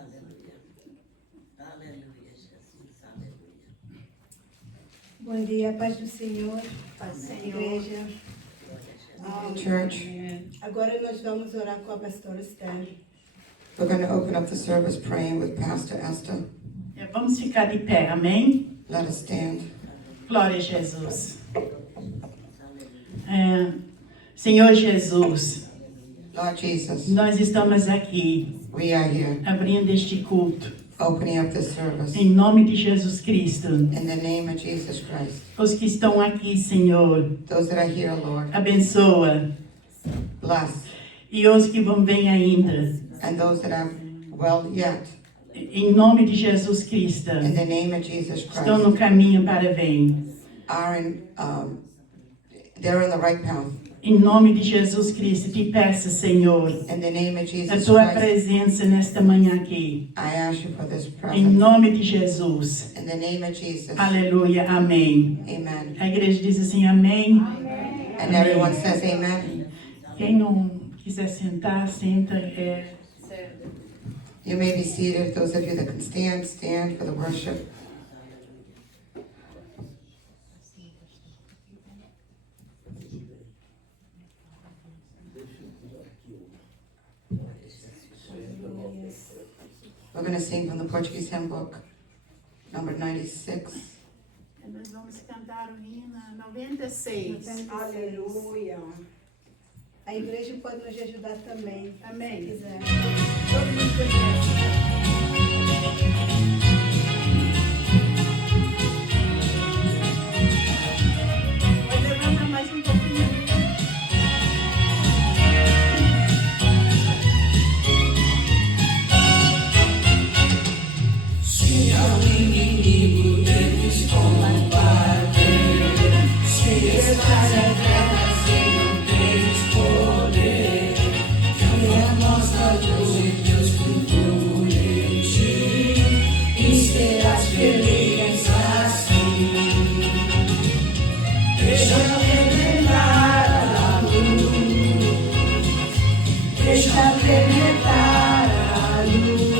Aleluia. Aleluia, Jesus. Aleluia. Bom dia, paz do Senhor, Paz do Senhor. igreja. Church, Agora nós vamos orar com a pastora Esther. we're going to open up the service praying with Pastor Esther. Vamos ficar de pé, amém? Let us stand. Glória a Jesus. Senhor Jesus, Lord Jesus, nós estamos aqui we are here abrindo este culto opening up this service em nome de Jesus Cristo. in the name of Jesus Christ. Os que estão aqui, Senhor, Those that are here, Lord, abençoa. bless. E os que vão vir ainda, And those that are well yet, em nome de Jesus Cristo, in the name of Jesus estão no Christ, caminho para vir. they're on the right path. Em nome de Jesus Cristo, te peço, Senhor, In the name of a Jesus tua Christ, presença nesta manhã aqui. I ask you for this Em presence. nome de Jesus. In the name of Jesus, Aleluia, amém. amen. A igreja diz assim, amém. And everyone says amen. Quem não quiser sentar, senta. You may be seated. Those of you that can stand, stand for the worship. We're going to sing from the Portuguese hymn book, number 96. Nós vamos cantar o hino 96. Aleluia. A igreja pode nos ajudar também, Amém. se quiser. Todo mundo conhece. Pode levantar mais um pouquinho. Se ao inimigo deles combater, se estás em guerra, se não tens poder, que a nossa luz e Deus cultua em ti, e serás feliz assim. Deixa penetrar a luz, deixa penetrar a luz.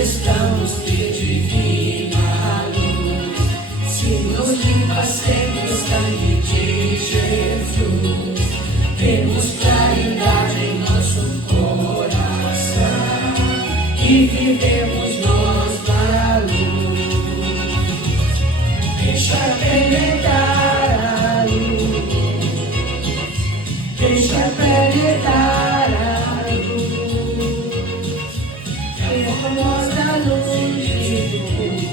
Estamos de divina luz, se nos limpa sempre o sangue de Jesus, temos claridade em nosso coração e vivemos nós na luz. Deixa penetrar a luz, deixa penetrar a luz. Famosa luz de Deus.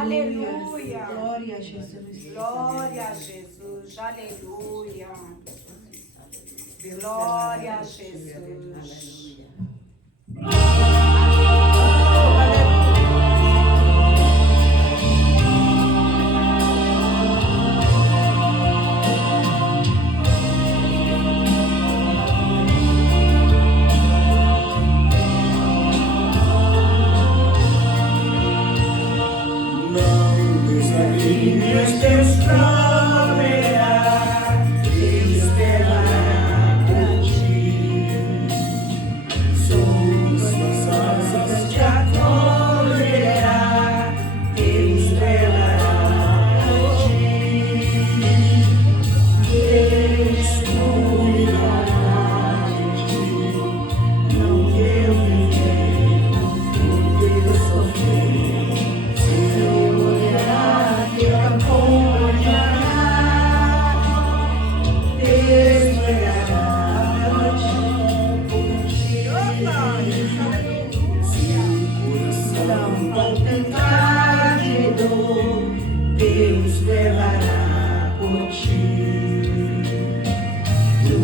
Aleluia. Glória a Jesus. Glória a Jesus. Aleluia. Glória a Jesus. Não desanimes, Deus proverá, Ele esperará por ti. Sob suas asas te acolherá, Ele esperará por ti. Deus cuidará de ti, não teu viver, não teu sofrer. Te acompanhará, esperará por ti. Se o coração palpitar de dor, Deus esperará por ti. Tu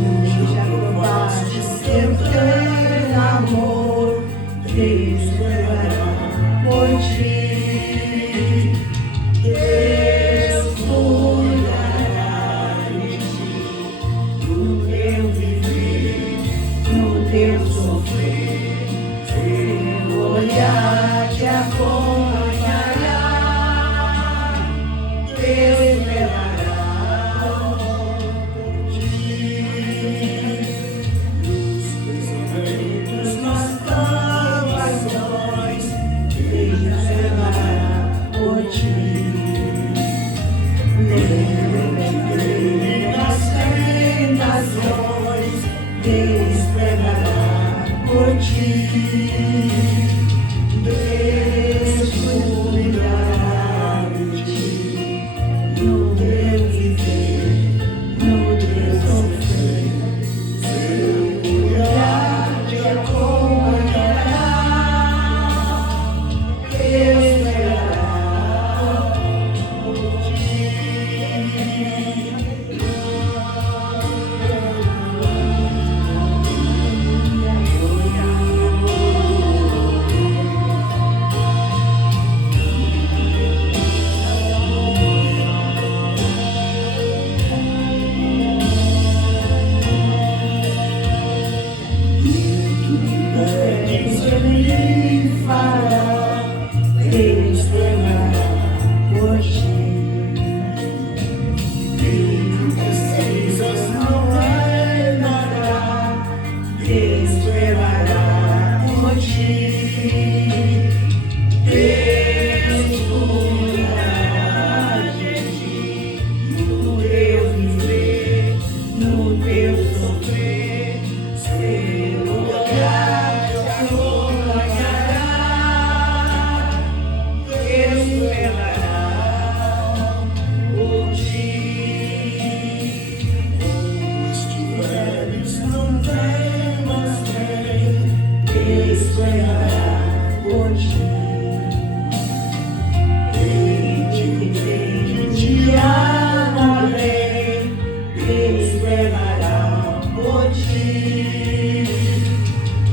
já provaste seu pleno amor, Deus esperará por ti. Deus cuidará de ti, no teu viver, no teu sofrer, seu olhar te acompanhará, Deus esperará por ti. Nos pensamentos, nas provações, Deus esperará por ti. Nas tentações, Deus esperará por ti. Deus cuidará de ti, no teu viver, no teu sofrer. Seu olhar te acompanhará, Deus esperará por ti. Ele fará, Deus esperará por ti. Tudo precisas não vai nada, Deus esperará por ti. Deus cuidará de ti, no teu viver, no teu sofrer, seu olhar te acompanhará, Deus esperará por ti. Como estiveres, não temas, vem, Deus esperará por ti. Ele te entende, te ama bem, Deus esperará por ti.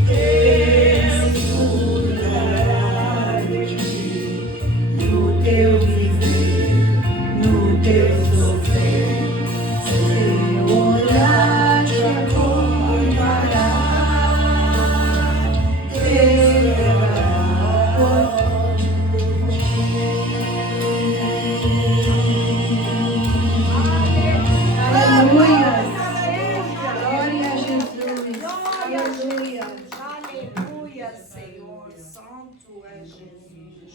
Deus cuidará de ti, no teu viver, no teu sofrer. Seu olhar te acompanhará, Deus esperará por ti. Aleluia. Glória a Jesus. Aleluia. Aleluia, Senhor. Santo é Jesus.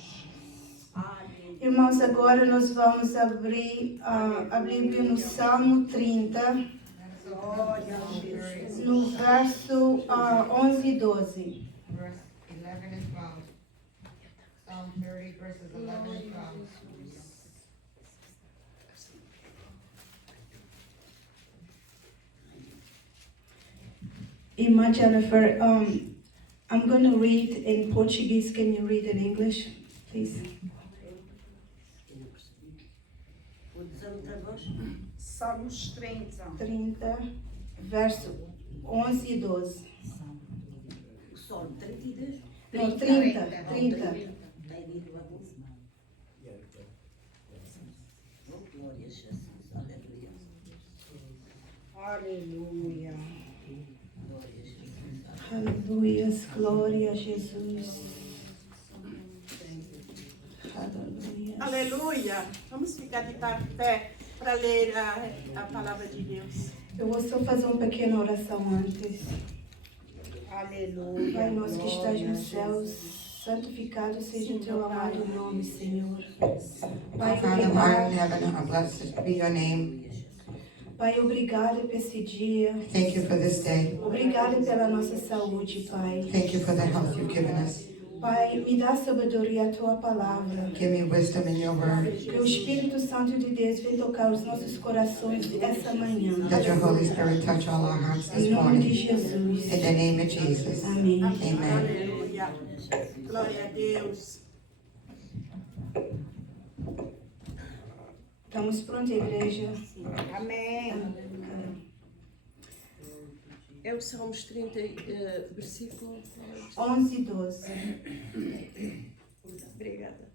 Aleluia. Irmãos, agora nós vamos abrir a Bíblia no Salmo 30, Glória a Jesus. no verso 11 e 12. Verse 11 and 12. Psalm 30, verses 11 and 12. Irmã Jennifer, I'm going to read in Portuguese. Can you read in English, please? Dizer outra voz? Salmos 30. 30, verso 11 e 12. O Salmo 32. Não, 30. Daí digo a voz. Oh, glória a Jesus. Aleluia. Aleluia. Glória a Jesus. Aleluia, glória a Jesus. Aleluia. Aleluia. Vamos ficar de pé para ler a palavra de Deus. Eu vou só fazer uma pequena oração antes. Aleluia. Pai nosso que estás Glória a nos céus, Jesus. santificado seja o teu amado nome, Senhor. Pai, Our Father who art in obrigado. heaven, blessed be your name. Pai, obrigado por esse dia. Thank you for this day. Obrigado pela nossa saúde, Pai. Thank you for the health you've given us. Pai, me dá sabedoria a tua palavra. Give me wisdom in your word. Que o Espírito Santo de Deus venha tocar os nossos corações essa manhã. Let your Holy Spirit touch all our hearts this Em nome de morning. Jesus. In the name of Jesus. Amém. Amen. Aleluia. Glória a Deus. Estamos prontos, igreja? Amém. É o Salmos 30, versículo. 11 e 12. Obrigada.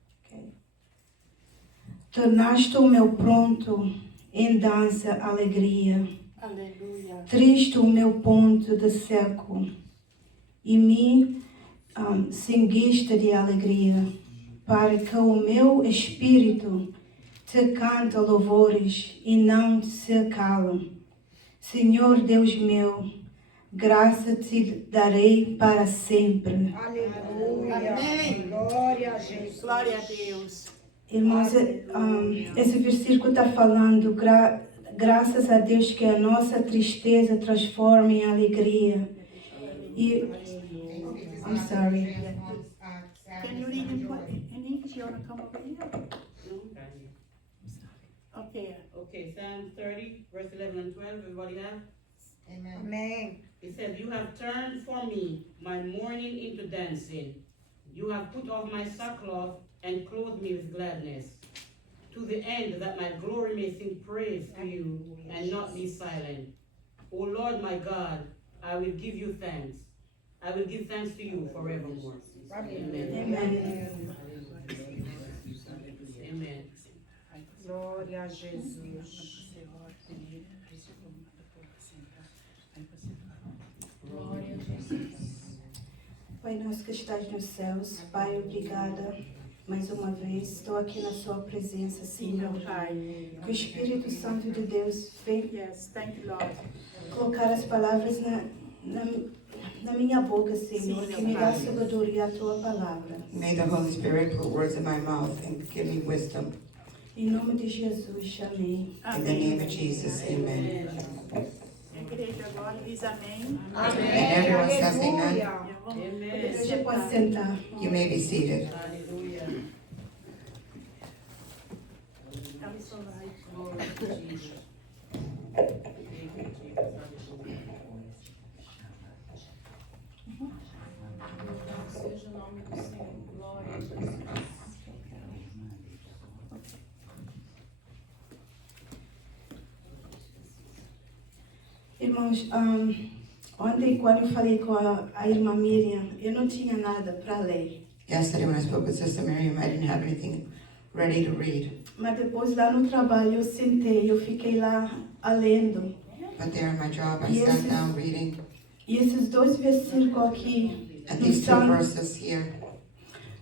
Tornaste o meu pronto em dança, alegria. Aleluia. Triste o meu ponto de seco, e me cinguiste de alegria, para que o meu espírito te cante louvores e não se cale. Senhor Deus meu, graça te darei para sempre. Aleluia. Amém. Glória a Jesus. Glória a Deus. Irmãos, esse versículo está falando, graças a Deus que a nossa tristeza transforma em alegria. E, I'm sorry. Can you read in English? You want to come over here? Okay. Okay, Psalm 30, verse 11 and 12, everybody have? Amen. Amém. It says, you have turned for me my mourning into dancing. You have put off my sackcloth and clothed me with gladness, to the end that my glory may sing praise to you and not be silent. O Lord my God, I will give you thanks. I will give thanks to you forevermore. Amen. Amen. Amen. Glória a Jesus. Pai nosso que estás nos céus, Pai, obrigada mais uma vez. Estou aqui na sua presença, Sim, meu Senhor. Pai. Que o Espírito Santo de Deus venha Yes, thank you, Lord. colocar as palavras na minha boca, Senhor. Sim, Que meu me dá Pai. sabedoria a tua palavra. May the Holy Spirit put words in my mouth and give me wisdom. Em nome de Jesus, amém. In the name of Jesus, amen. A igreja agora diz amém. And everyone says amen. Aleluia. Você pode sentar. You may be seated. Hallelujah. I'm so right. Glory to Jesus. Thank you, Jesus. Hallelujah. Seja o nome do Senhor. Glória a Jesus. Irmãos, ontem quando eu falei com a irmã Miriam, eu não tinha nada para ler. Yesterday when I spoke with Sister Miriam, I didn't have anything ready to read. Mas depois lá no trabalho eu sentei, eu fiquei lá lendo. But there in my job, I Yes. sat down reading. E esses dois versículos aqui, And no these two Salmo, verses here,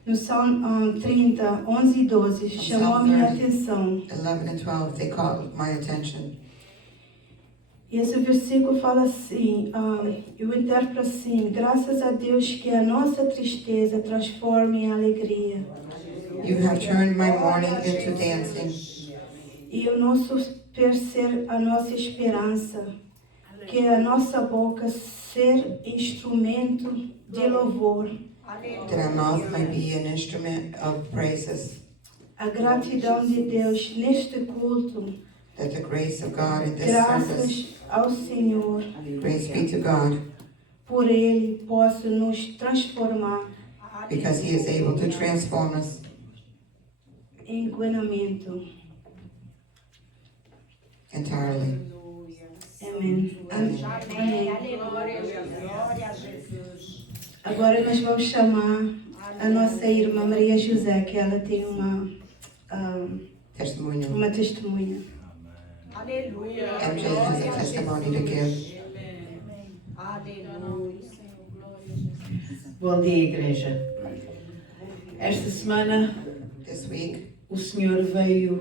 no Salmo 30, 11 e 12, chamou a minha atenção. 11 and 12, they caught my attention. E esse versículo fala assim, eu interpreto assim, graças a Deus que a nossa tristeza transforma em alegria. You have turned my mourning into dancing. E o nosso ser a nossa esperança, que a nossa boca ser instrumento de louvor. That our mouth might be an instrument of praises. A gratidão de Deus neste culto, That the grace of God in this service, graças ao Senhor, grace be to God, por Ele possa nos transformar because He is able to transform us em guenamento. entirely. Amém. Amém. Amém. Glória a Jesus. Agora nós vamos chamar a nossa irmã Maria José, que ela tem Testimonial. uma testemunha. Aleluia. MJ has a testimony to give. Aleluia. Bom dia, igreja. Esta semana This week, o Senhor veio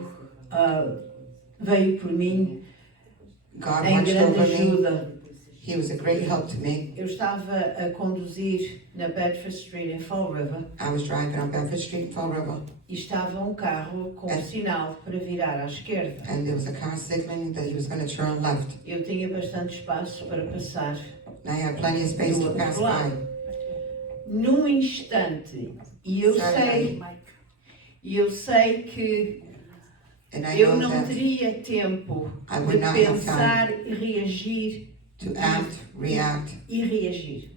por mim God em watched grande over me. ajuda. He was a great help to me. Eu estava a conduzir na Bedford Street em Fall River I was driving on Bedford Street in Fall River, e estava um carro com um sinal para virar à esquerda. and there was a car signaling that he was going to turn left. Eu tinha bastante espaço para passar. And I had plenty of space to pass by. Num instante, e eu sei que And I eu know não that teria tempo I de would not have pensar e reagir to act, react, e reagir.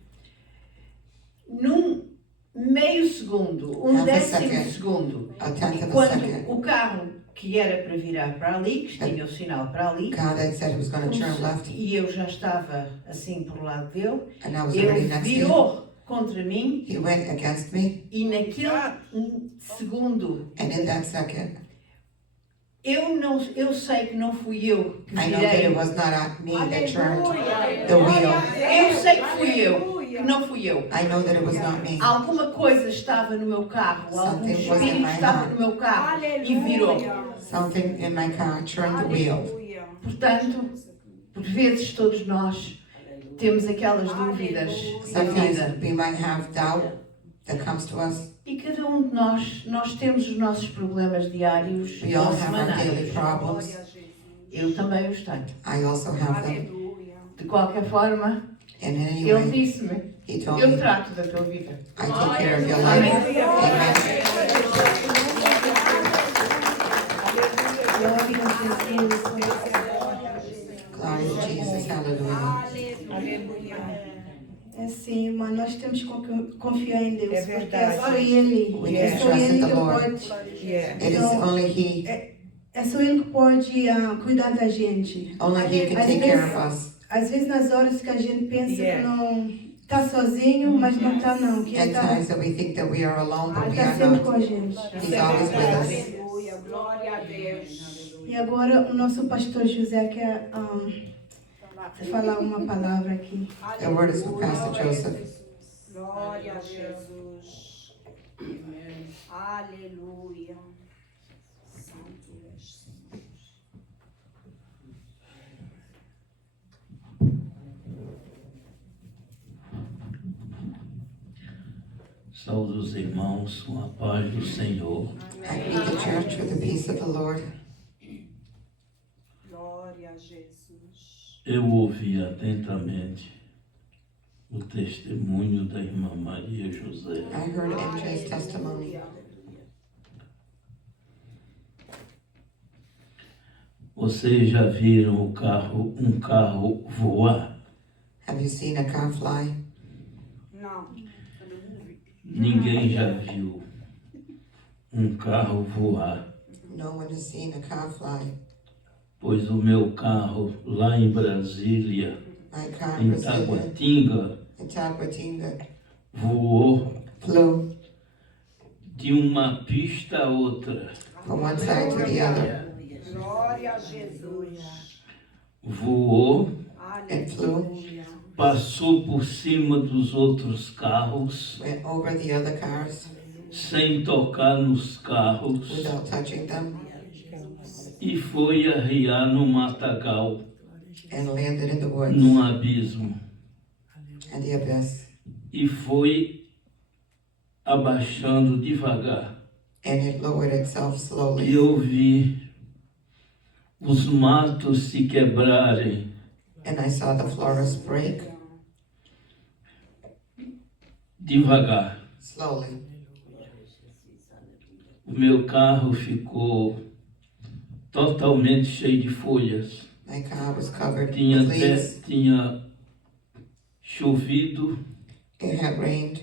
Num meio segundo, Half a décimo second. segundo, a tenth of a quando second. o carro que era para virar para ali, que tinha o sinal para ali, God had said he was going to turn left, e eu já estava assim por lado dele, and I was already ele next to him. virou contra mim He went against me, e naquele segundo and in that second, eu sei que não fui eu que I know that virei. it was not me that turned the wheel. Eu sei que fui eu, que não fui eu. I know that it was not me. Alguma coisa estava no meu carro, algum Something was in espírito my estava heart. no meu carro e virou. Something in my car turned the wheel. Portanto, por vezes todos nós temos aquelas dúvidas da Sometimes vida. we might have doubt that comes to us. E cada de nós temos os nossos problemas diários We all ou have our daily semanais. problems. Eu também os tenho. I also have them. De qualquer forma, And in any ele way, disse-me, he told eu me, trato da tua vida. I take care of your life. Amen. Glória a Jesus. Glory to Jesus. Hallelujah. É assim, irmã, nós temos que confiar em Deus, É porque verdade. é só Ele. We É can só trust in Ele the que Lord. pode. Yeah. It is only He. É só Ele que pode cuidar da gente. Only He can take care of us. Às vezes nas horas que a gente pensa Yeah. que não está sozinho, mas não está não. Que At Ele times that we think that we are alone, but we está are sempre com not. a gente. He's always with us. Aleluia. Glória a Deus. E agora o nosso pastor José quer falar uma palavra aqui. The word is for Pastor Joseph. Glória a Jesus. Aleluia. Santo és, Senhor. Saúde os irmãos com a paz do Senhor. I greet the church with the peace of the Lord. Glória a Jesus. Eu ouvi atentamente o testemunho da irmã Maria José. I heard MJ's testimony. Vocês já viram um carro voar? Have you seen a car fly? Não. Ninguém já viu um carro voar, No one has seen a car fly. pois o meu carro lá em Brasília, My car em was Taguatinga, in Taguatinga, voou flew de uma pista a outra, from one side to the other. Glória a Jesus. voou, It flew, Aleluia. passou por cima dos outros carros, went over the other cars sem tocar nos carros, without touching them, e foi arriar no matagal, and landed in the woods num abismo, and the abyss. e foi abaixando devagar. And it lowered itself E slowly. eu vi os matos se quebrarem, And I saw the florist break devagar. slowly. O meu carro ficou totalmente cheio de folhas. My car was covered Tinha, with leaves. tinha chovido It had rained,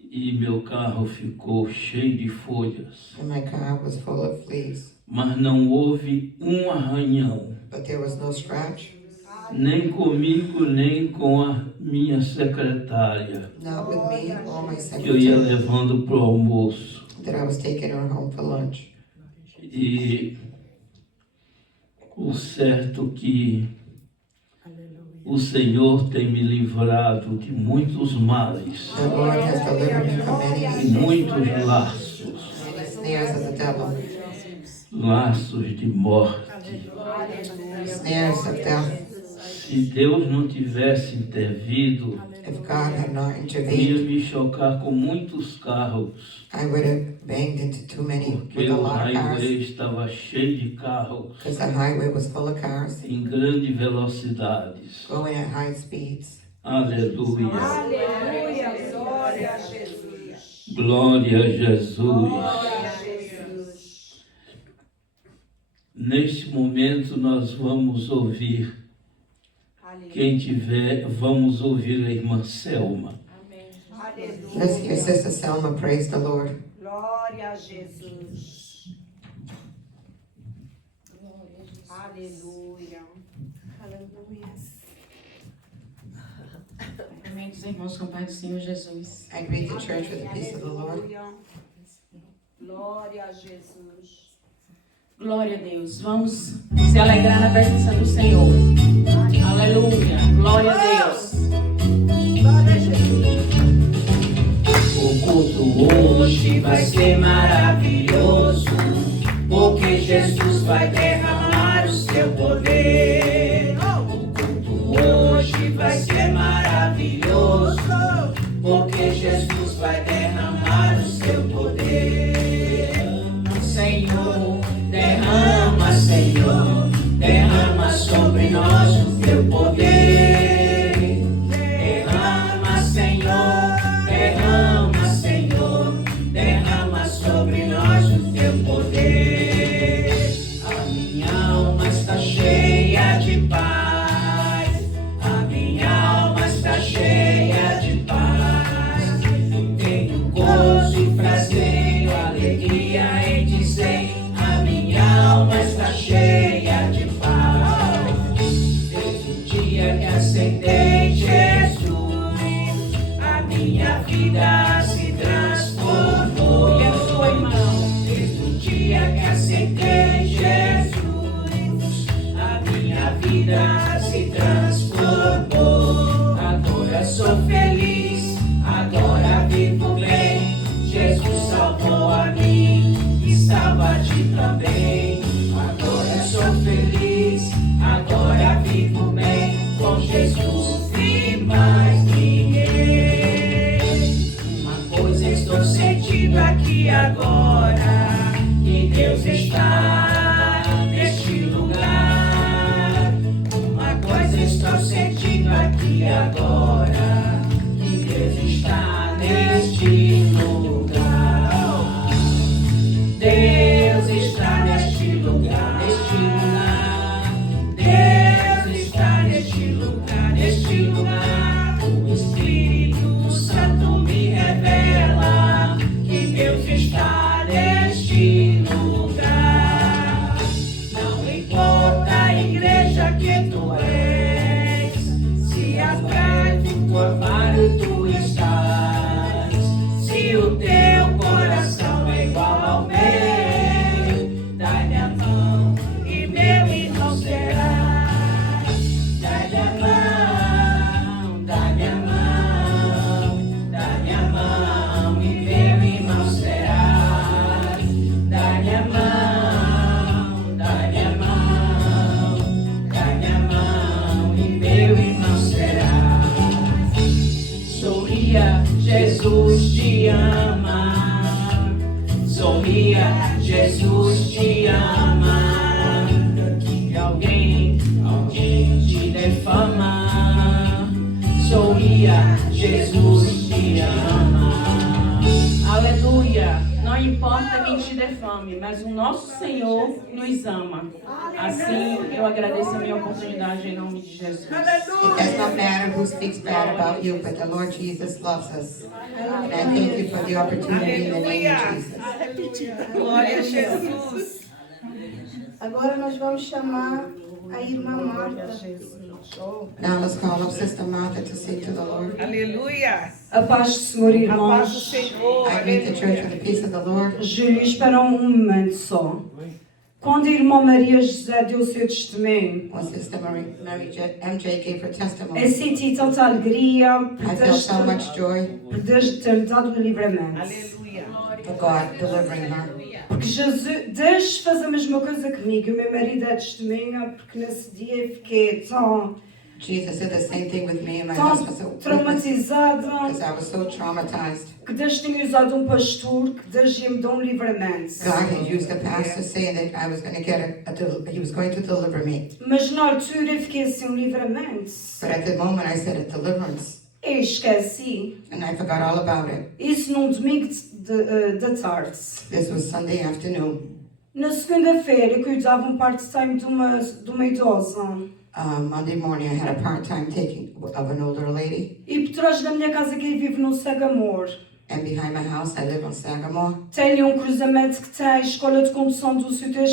e meu carro ficou cheio de folhas. and my car was full of leaves. mas não houve um arranhão, but there was no scratch, nem comigo, nem com a minha secretária, not with me or my que eu ia secretary, levando pro almoço. that I was taking her home for lunch. E o certo que o Senhor tem me livrado de muitos males, The Lord has delivered me from many de muitos laços, snares of the devil, laços de morte. snares of death. Se Deus não tivesse intervido, If God had not eu ia intervened, me chocar com muitos carros, I would have banged into too many porque with a o lot of cars, highway estava cheio de carros because the highway was full of cars em grandes velocidades. going at high speeds. Aleluia. Aleluia, glória a Jesus. Glória a Jesus. Glória a Jesus. Neste momento nós vamos ouvir, quem tiver, vamos ouvir a irmã Selma. Aleluia. Let's hear Sister Selma praise the Lord. Glória a Jesus. Aleluia. Aleluia. Amém, dos irmãos, com a paz do Senhor Jesus. I greet the church with the peace of the Lord. Aleluia. Glória a Jesus. Glória a Deus. Vamos se alegrar na presença do Senhor. Aleluia. Glória a Deus. Glória a Jesus. O culto hoje vai ser maravilhoso, porque Jesus vai derramar o seu poder. O culto hoje vai ser maravilhoso, porque Jesus vai derramar o seu poder. Senhor, derrama, Senhor, derrama sobre nós o teu poder. Derrama, Senhor, derrama, Senhor, derrama sobre nós o teu poder. A minha alma está cheia de paz, a minha alma está cheia de paz. Tenho gozo e prazer, alegria em dizer, a minha alma está cheia de paz. Desde o dia que aceitei Jesus, a minha vida se transformou. Desde o dia que aceitei Jesus, a minha vida se transformou. Agora sou feliz, agora vivo bem. Jesus salvou a mim e salva a ti também. Agora sou feliz, agora vivo bem. Com Jesus e mais ninguém. Uma coisa estou sentindo aqui agora, que Deus está neste lugar. Uma coisa estou sentindo aqui agora, que Deus está neste lugar. Deus está neste lugar, neste lugar. Deus está neste lugar, neste lugar. O Espírito Santo me revela que Deus está neste lugar. Não importa a igreja que tu és, se atrás do armário tu estás, se o teu coração é igual ao meu, dá-me a mão e meu irmão será. Dá-me a mão, dá-me a mão, dá-me a mão e meu irmão será. Dá-me a mão, dá-me a mão, dá-me a mão e meu irmão será. Sorria, Jesus te ama. Sorria, Jesus te ama. Que alguém te defama. Sorria, Jesus te ama. Aleluia. Não importa quem te defame, mas o nosso Senhor nos ama. Assim, eu agradeço a minha oportunidade em nome de Jesus. It does not matter who speaks bad about you, but the Lord Jesus loves us. And I thank you for the opportunity in the name of Jesus. Glória a Jesus. Agora nós vamos chamar a irmã Marta. Now let's call up Sister Martha to sing to the Lord. Aleluia. A paz do Senhor, A paz do irmãos. Senhor. I greet the church with the peace of the Lord. Júlio, espera um momento só. Quando a irmã Maria José deu o seu testemunho, When Sister MJ gave her eu testimony, senti tanta alegria por I felt so much joy Deus ter dado o livramento. Aleluia. for God delivering her. Porque Jesus, Deus faz a mesma coisa comigo. O meu marido é testemunha porque nesse dia eu fiquei tão Jesus did the same thing with me and my husband. So traumatizada because I was so traumatized. que Deus tinha usado um pastor que Deus ia me dar um livramento. God had used a pastor saying that I was going to get he was going to deliver me. Mas na altura eu fiquei assim, um livramento. But at the moment I said a deliverance, Eu esqueci. and I forgot all about it. Isso num domingo de tarde. This was Sunday afternoon. Na segunda-feira eu cuidava um part-time de uma idosa. Monday morning I had a part-time taking of an older lady, E por trás da minha casa que eu vivo no Sagamor, and behind my house I live on Sagamore. tem um cruzamento que tem a escola de condução do Sr.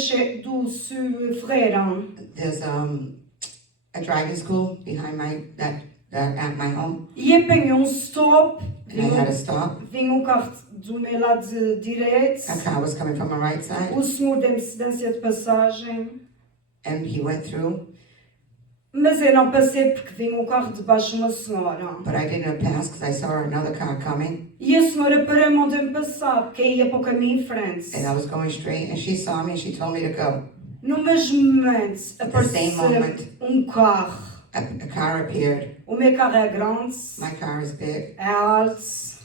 Ferreira. There's a driving school behind that at my home, E apanhei um stop, and I had to stop. vinha um carro do meu lado direito, A car was coming from my right side, o senhor deu-me cedência de passagem, and he went through, mas eu não passei porque vinha um carro de baixo de uma senhora. but I didn't pass because I saw another car coming, E a senhora parou-me onde me passar, porque ia para o caminho em frente. and I was going straight, and she saw me and she told me to go. No mesmo momento, same apareceu moment. um carro. A car appeared. O meu carro é grande, My car is big, é alto.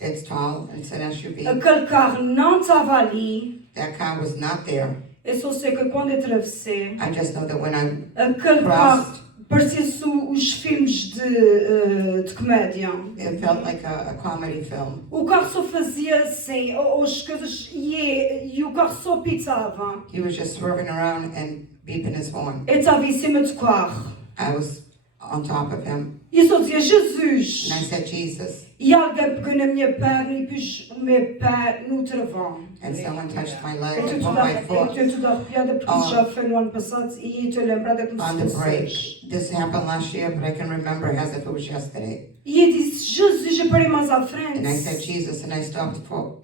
it's tall, it's an SUV. Aquele carro não estava ali. That car was not there. Eu só sei que quando eu atravessei, I just know that when I aquele carro crossed, parecia-se os filmes de comédia. it felt like a comedy film. O carro só fazia assim, as coisas, e o carro só pitava. He was just swerving around and beeping his horn. Eu estava em cima do carro. I was on top of him, E eu só dizia, Jesus. and I said, Jesus, E alguém pegou na minha perna e pôs o meu pé no travão. and someone touched my leg Eu and estou put my foot toda arrepiada porque isso já foi no ano passado e estou lembrada como on se the fosse brake. hoje. This happened last year, but I can remember as if it was yesterday. E eu disse, Jesus, eu parei mais à frente. And I said, Jesus, and I stopped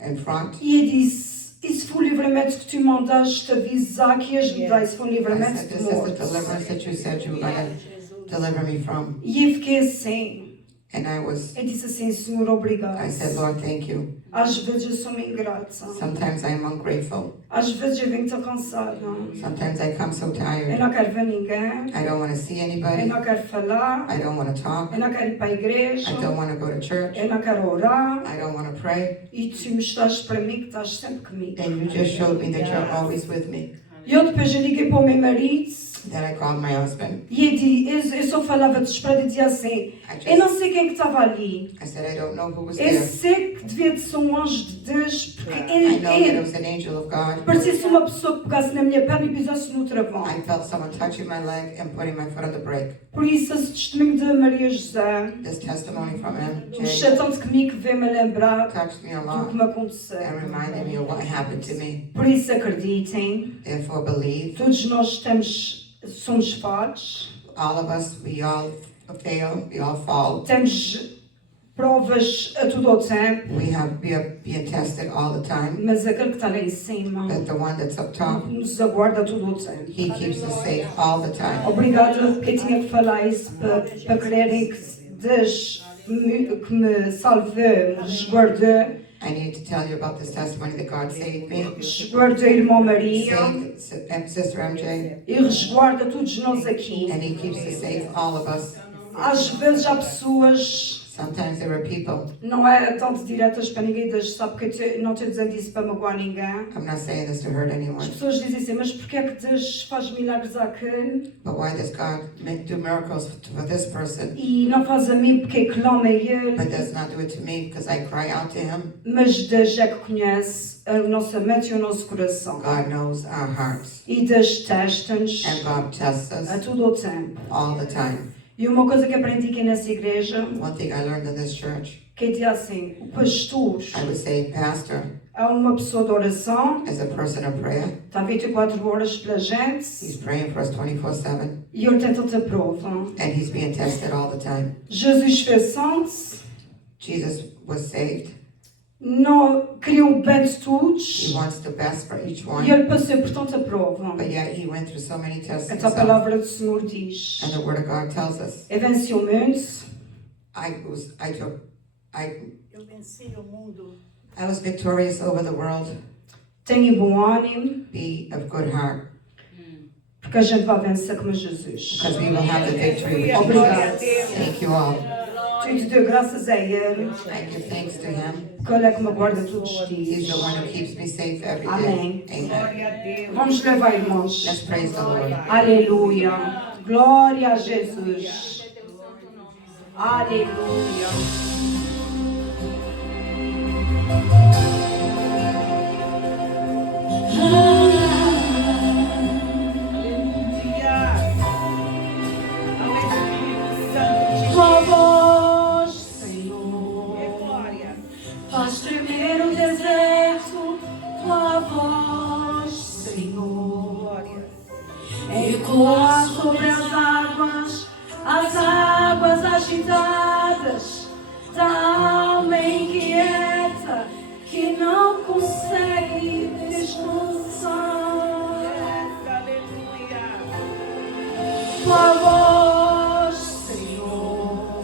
in front. E eu disse, isso foi o livramento que tu mandaste avisar que ias me dar, isso foi um I livramento said, de this is the morte. deliverance that you said you were going to deliver me from. E eu fiquei assim, And eu disse assim, Senhor, obrigado. I said, Lord, thank you. Às vezes eu sou uma ingrata. Sometimes I'm ungrateful. Às vezes eu venho tão cansada. Sometimes I come so Eu tired. não quero ver ninguém. I don't want to see Eu anybody. não quero falar. I don't want to talk. Eu não quero ir para a igreja. I don't want to go to church. Eu não quero orar. I don't want to pray. E tu mostraste para mim que estás sempre comigo. And you just showed me that you're always with me. E eu depois eu liguei para o meu marido Then I called my husband. e eu só falava desesperada e dizia assim, eu não sei quem que estava ali. I said, I don't know who was Eu there. sei que devia de ser um anjo de Deus, porque I know that it ele was an angel of God. parecia-se uma pessoa que pegasse na minha perna e pisasse no travão. I felt someone touching my leg and putting my foot on the brake. Por isso, esse testemunho da Maria José, This testimony from o MJ chatão de comigo veio-me lembrar touched me a do lot que me aconteceu. and reminded me of what happened to me. Por isso, acreditem, Therefore, believe. todos nós somos falhos, All of us, we all fail, we all fall. temos provas a todo o tempo, We are being tested all the time. mas aquele que está lá em cima But the one that's up top, nos aguarda a todo o tempo. he keeps us safe all the time. Obrigada, porque eu tinha que falar isso para crerem que Deus que me salvou, me resguardou, I need to tell you about this testimony that God saved me. resguardou a irmã Maria Saved Sister MJ, e resguarda todos nós aqui. and he keeps us safe, all of us. Às vezes há pessoas, Sometimes there are people, não é tanto diretas para ninguém, Deus sabe que eu não estou dizendo isso para magoar ninguém. I'm not saying this to hurt As anyone, pessoas dizem assim, mas porquê é que Deus faz milagres àquele but why does God do miracles for this person, e não faz a mim porque é que clama a ele? but does not do it to me because I cry out to him? Mas Deus é que conhece a nossa mente e o nosso coração. God knows our hearts, E Deus testa-nos and God tests a us todo o tempo. all the time. E uma coisa que aprendi aqui nessa igreja, One thing I learned in this church, que é dizer assim, o pastor, I would say, Pastor, É uma pessoa de oração, as a person of prayer. está 24 horas pela gente He's praying for us 24/7, e 80 prova. and he's being tested all the time. Jesus fez santos, Jesus was saved. não queriam bem de He todos wants the best for each e one, ele passou por tanta prova. but yet he went through so many tests Essa himself. palavra do Senhor diz. And the Word of God tells us, E venceu o mundo, Eu venci o mundo. I was victorious over the world. tenha bom ânimo, Be of good heart, porque a gente vai vencer como Jesus. because we will have the victory with Jesus. Obrigado. Thank you all. Tu te deu graças a Ele, I give thanks to Him. que Ele é que me guarda todos os He's the dias. one who keeps me safe every Amém. day. Amen. Vamos levar, irmãos. Let's praise the Lord. Aleluia. Glória a Jesus. Aleluia. Tua voz, Senhor, faz tremer o deserto. Tua voz, Senhor, ecoa sobre as águas agitadas da alma inquieta que não consegue descansar. Tua voz, Senhor,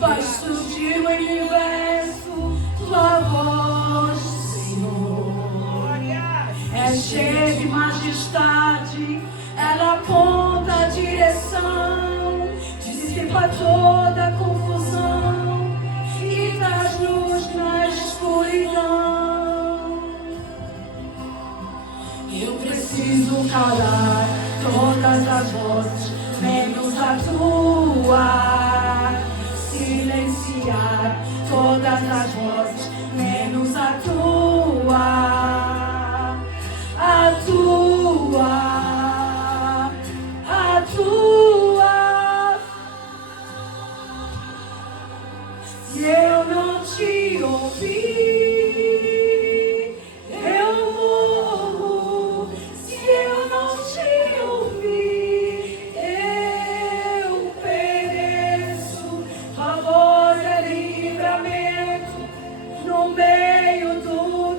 faz surgir o universo. Tua voz, Senhor, é cheia de majestade. Ela aponta a direção, dissipa toda a confusão e traz luz na escuridão. Eu preciso calar todas as vozes, menos a tua. Silenciar todas as vozes, menos a tua. A tua. A tua. Se eu não te ouvir, eu morro. Se eu não te ouvir, eu pereço. Tua voz é livramento no meio do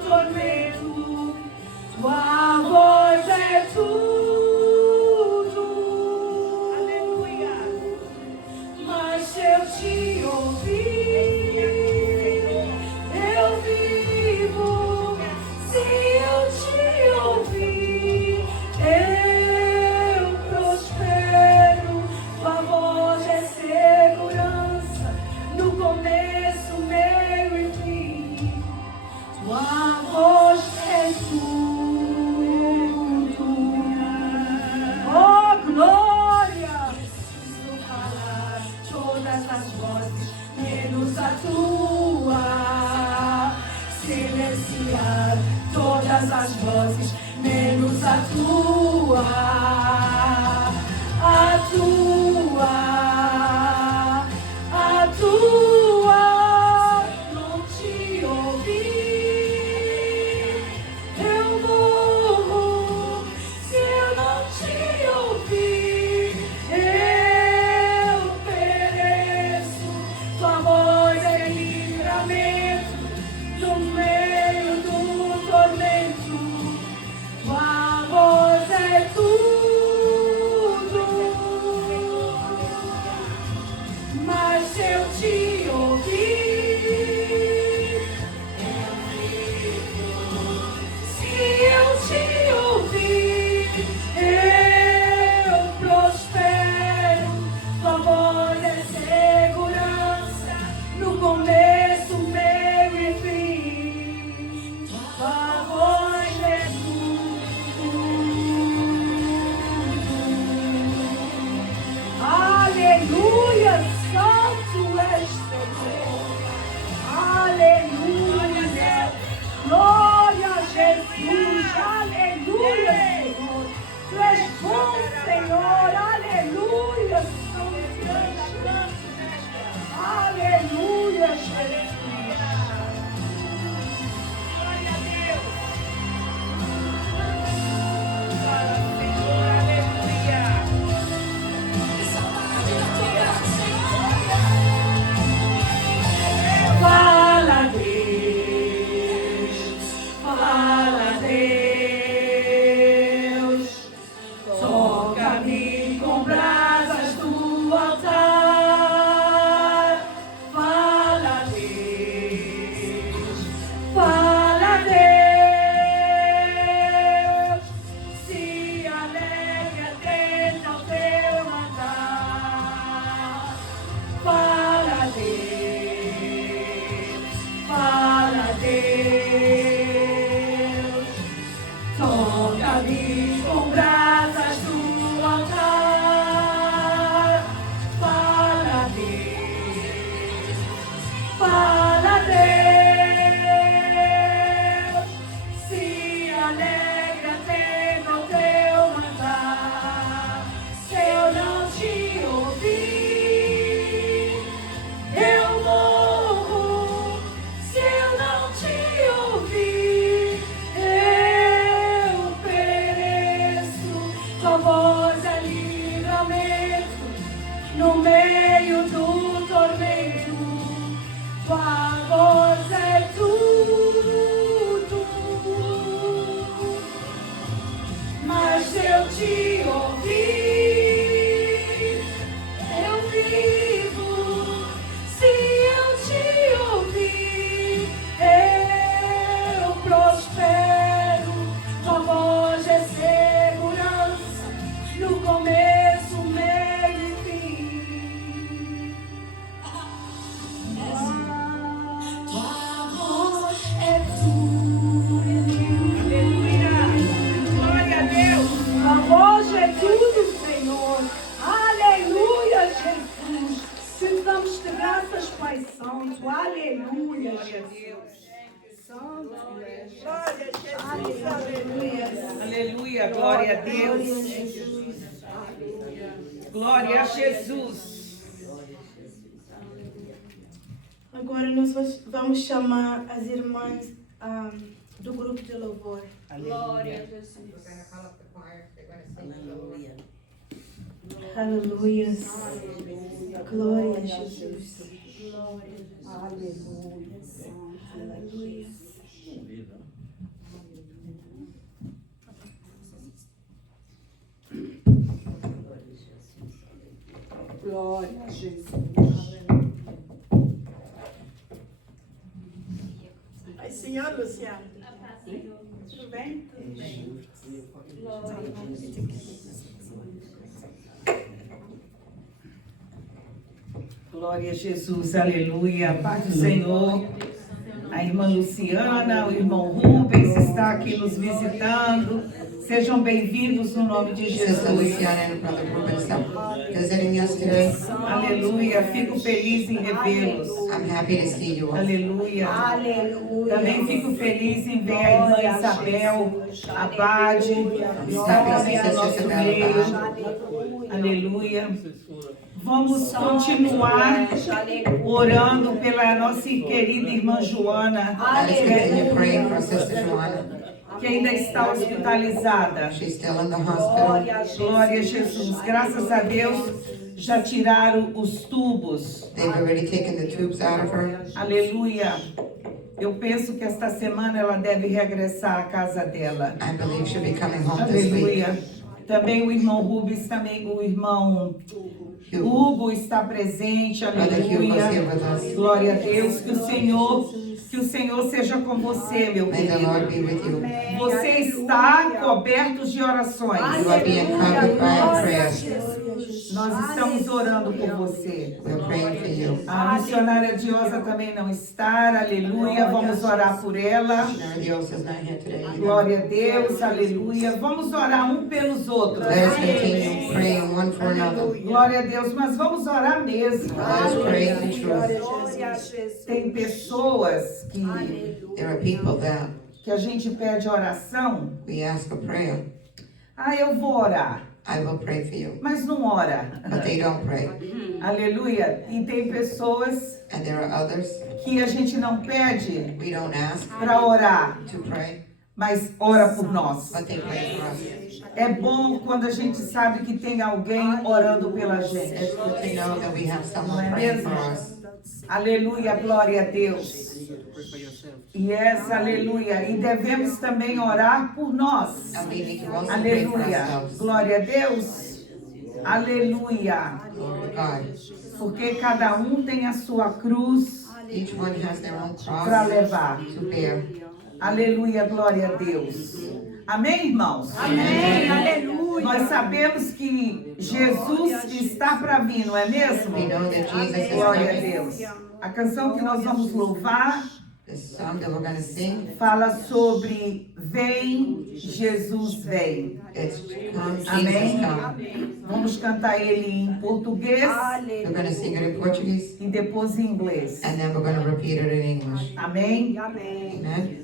tua voz é livramento no meio do tormento. Tua voz é tudo, mas se eu te ouvir, eu vivo. Se eu te ouvir, eu prospero. Tua voz é segurança no começo, meio e fim. Tua voz é tudo. Aleluia. Glória a Deus. Tua voz é tudo, Senhor. Aleluia, Jesus. Te damos graças, Pai Santo. Aleluia, Jesus. Santo, aleluia. Aleluia, glória a Deus. Glória a Jesus. Agora nós vamos chamar as irmãs do grupo de louvor. Glória a Jesus. We're gonna call up the choir. They're gonna sing the Lord. Aleluia. Aleluia. Glória a Jesus. Aleluia. Aleluia. Glória a Jesus. Aí, senhor Luciano. Tudo bem? Glória a Jesus, aleluia. Paz do Senhor. A irmã Luciana, o irmão Rubens está aqui nos visitando. Sejam bem-vindos no nome de Sister Jesus. Luciana and Brother Rubens are visiting us today. Aleluia. Fico feliz em revê-los. I'm happy to see you all. Aleluia. Aleluia. Também fico feliz em ver a irmã Isabel Abade, Happy em Sister nosso Isabel meio. Aleluia. Vamos continuar orando pela nossa querida irmã Joana, Let us continue praying for Sister Joanna. que ainda está hospitalizada. She's still in the hospital. Glória a Jesus. Graças a Deus, já tiraram os tubos. They've already taken the tubes out of her. Aleluia. Eu penso que esta semana ela deve regressar à casa dela. I believe she'll be coming home this week. Aleluia. Também o irmão Rubens, também o irmão Hugo está presente. Brother Hugo is here Aleluia. with us. Glória a Deus. Que o Senhor seja com você, meu May the Lord querido. be with you. Você está coberto de orações. You are being covered by prayers. Nós estamos orando por você. We're praying for you. A missionária Diosa também não está. Aleluia. Vamos orar por ela. Our Dios is not here today either. Glória a Deus. Aleluia. Vamos orar um pelos outros. Let us continue praying one for another. Glória a Deus. Mas vamos orar mesmo. Let us pray in truth. Tem pessoas There are people that que a gente pede oração. we ask for prayer. Ah, eu vou orar. I will pray for you. Mas não ora. But they don't pray. Aleluia. E tem pessoas And there are others que a gente não pede we don't ask para orar, to pray, mas ora por nós. but they pray for us. É bom quando a gente sabe que tem alguém orando pela gente. It's good to know that we have someone Não é praying mesmo? for us. Aleluia, glória a Deus. Yes, aleluia. E devemos também orar por nós. And we need to also pray for Aleluia. ourselves. Glória a Deus. Aleluia. Glory to God. Porque cada um tem a sua cruz Each one has their own para cross levar. to bear. Aleluia, glória a Deus. Amém, irmãos? Amém. Aleluia. Nós sabemos que Jesus está para vir, não é mesmo? We know that Jesus is Glória a coming. Deus. A canção que nós vamos louvar The song that we're going to sing, fala sobre Vem, Jesus vem. it's Come, Jesus Amém. Come. Vamos cantar ele em português We're going to sing it in Portuguese, e depois em inglês. and then we're going to repeat it in English. Amém? Amen.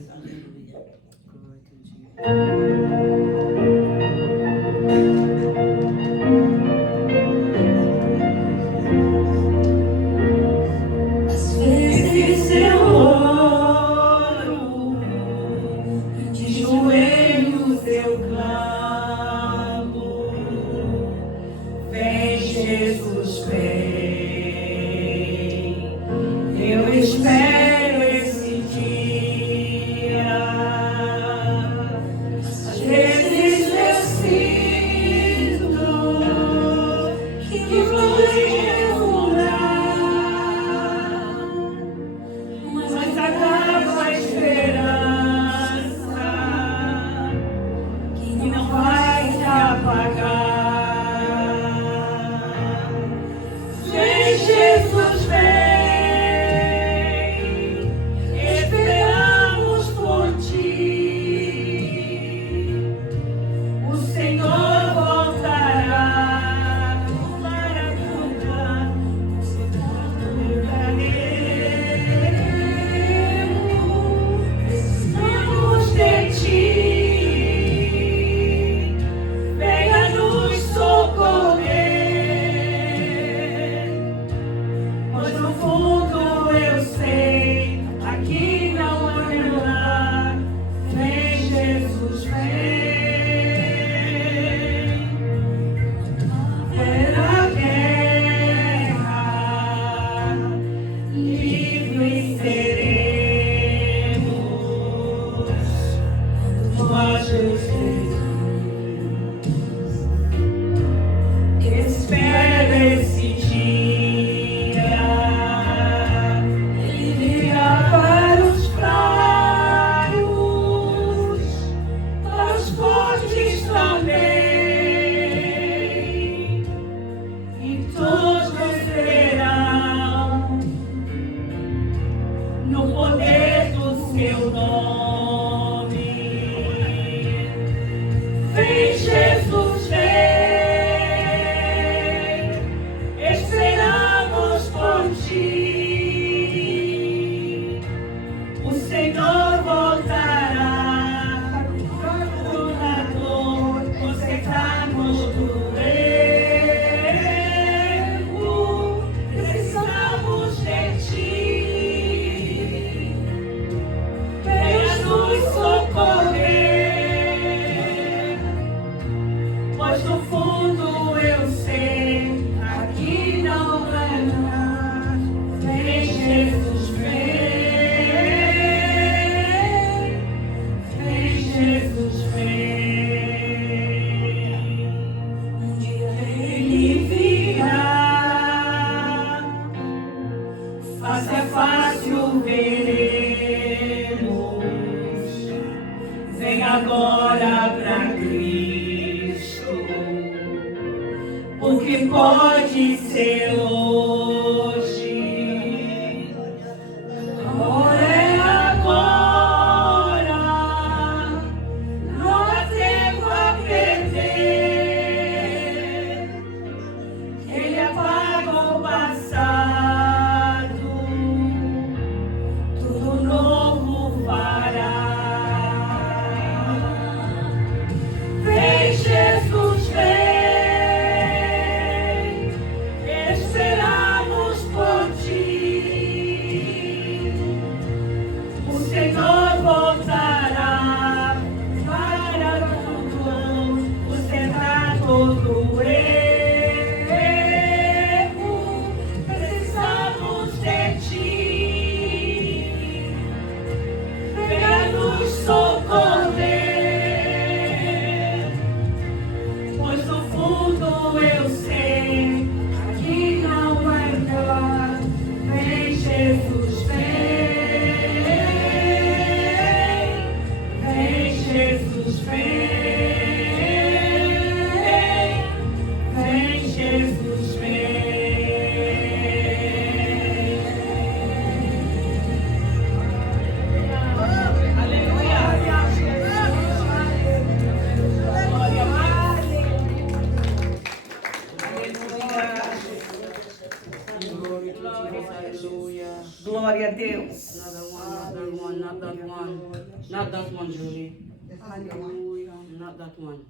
Às vezes eu oro, de joelhos eu clamo, pois no fundo eu sei, aqui não vai dar. Vem Jesus, vem Jesus, vem. Um dia ele virá, face a face o veremos. Vem agora pra Cristo, o que pode ser hoje. Agora é agora, não há tempo a perder. Ele apaga o passado, tudo novo fará. Vem Jesus, vem, esperamos por ti. O Senhor voltará para tudo, consertar todo erro. Precisamos de ti, venha nos socorrer, pois no fundo eu sei, aqui não vai dar. Vem Jesus, vem Jesus, vem Jesus, vem. Aleluia. Glória a Deus. Not that one. Not that one, Julie. This is the one? Not that one.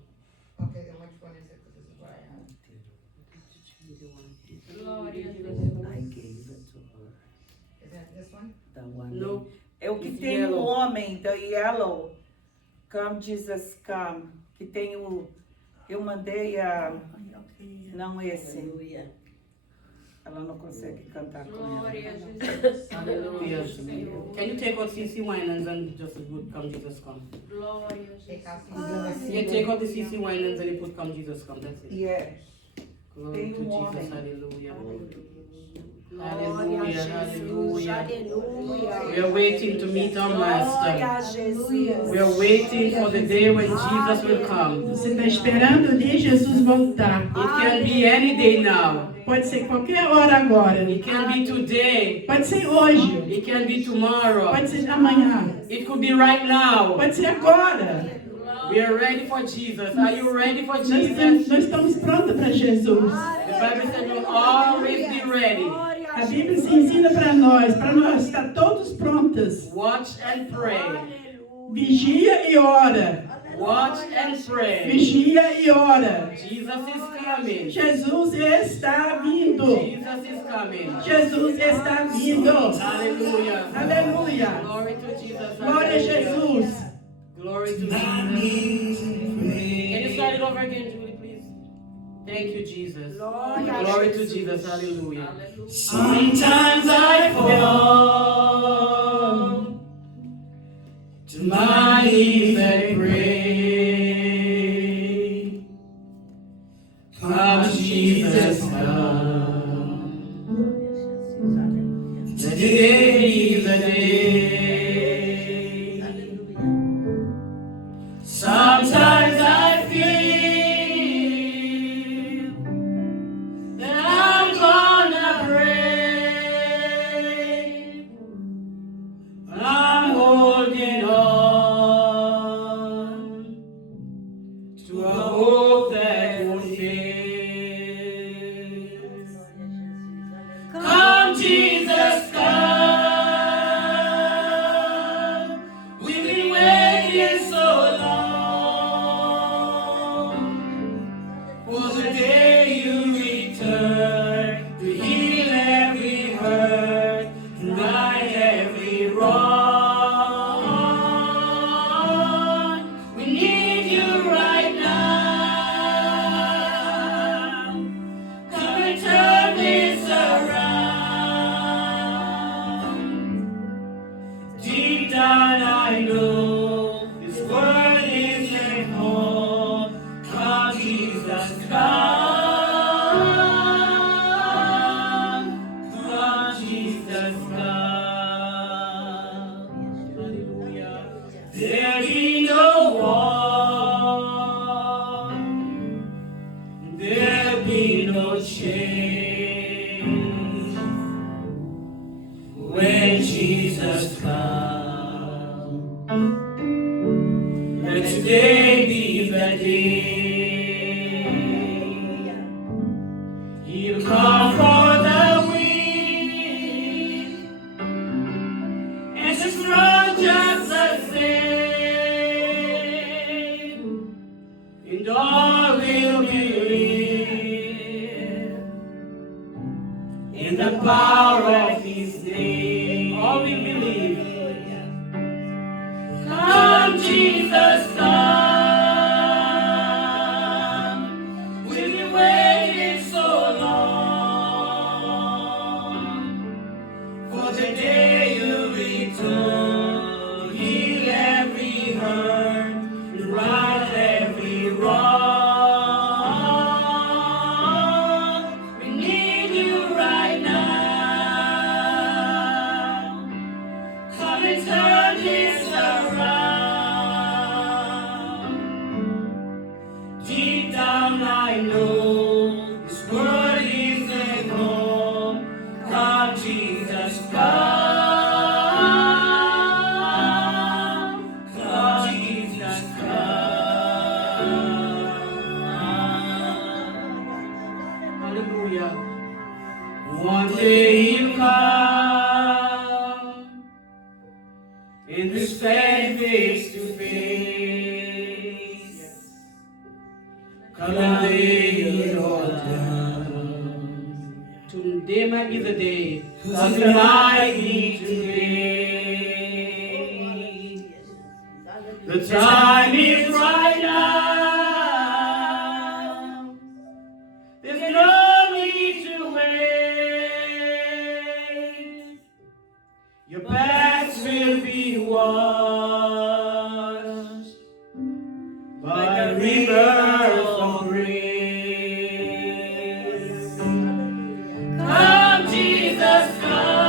Okay, then which one is it? 'Cause this is what I have. I gave it to her. Is that this one? The one. No. É o que It's tem yellow. o homem, the yellow. Come Jesus, come. Que tem o... Eu mandei a... Não esse. Aleluia. Ela não consegue cantar com ela. Hallelujah. Can you take out CC Winans and just put Come Jesus Come? Take out Yeah, take out the CC Winans and you put Come Jesus Come. That's it. Yeah. Glory to Tem um Jesus. homem. Hallelujah. Glória a Hallelujah. Jesus. Hallelujah. Aleluia. We are waiting to meet our Glória Master. a Jesus. We are waiting for the day when Jesus will come. Você está esperando o dia de Jesus voltar. It can be any day now. Pode ser qualquer hora agora. It can be today. Pode ser hoje. It can be tomorrow. Pode ser amanhã. It could be right now. Pode ser agora. We are ready for Jesus. Are you ready for Nós Jesus? estamos prontos para Jesus. The Bible said we'll always be ready. A Bíblia se ensina para nós estar todos prontos. Watch and pray. Vigia e ora. Watch and pray. Vigia e ora. Jesus is coming. Jesus está vindo. Jesus is coming. Jesus está vindo. Hallelujah. Aleluia. Glory to Jesus. Glória a Jesus. Glory to Jesus. Can you start it over again, Julie, please? Thank you, Jesus. Glory to Jesus. Hallelujah. Sometimes I fall to my knees and pray. Come, Jesus, come. Today is the day. Sometimes I feel that I'm gonna break. I'm holding on to a hope that won't fade. Come, Jesus, come. there'll be no change. When Jesus comes, let today be the day. He'll come for the weak and the strong just the same. And all will believe in the power of His name. All will believe. Come, Jesus, come. We've been waiting so long for the day you return. Heal every hurt and right every wrong. We need you right now. Come and turn this around. Deep down I know this world isn't home. Come, Jesus, come. Come, Jesus, come. Hallelujah. One day He'll come and we stand face to face. Come and lay it all down. Today might be the day. Something might be today. The time is right now. There's no need to wait. Your past will be washed by the river of grace. Come, Jesus, come.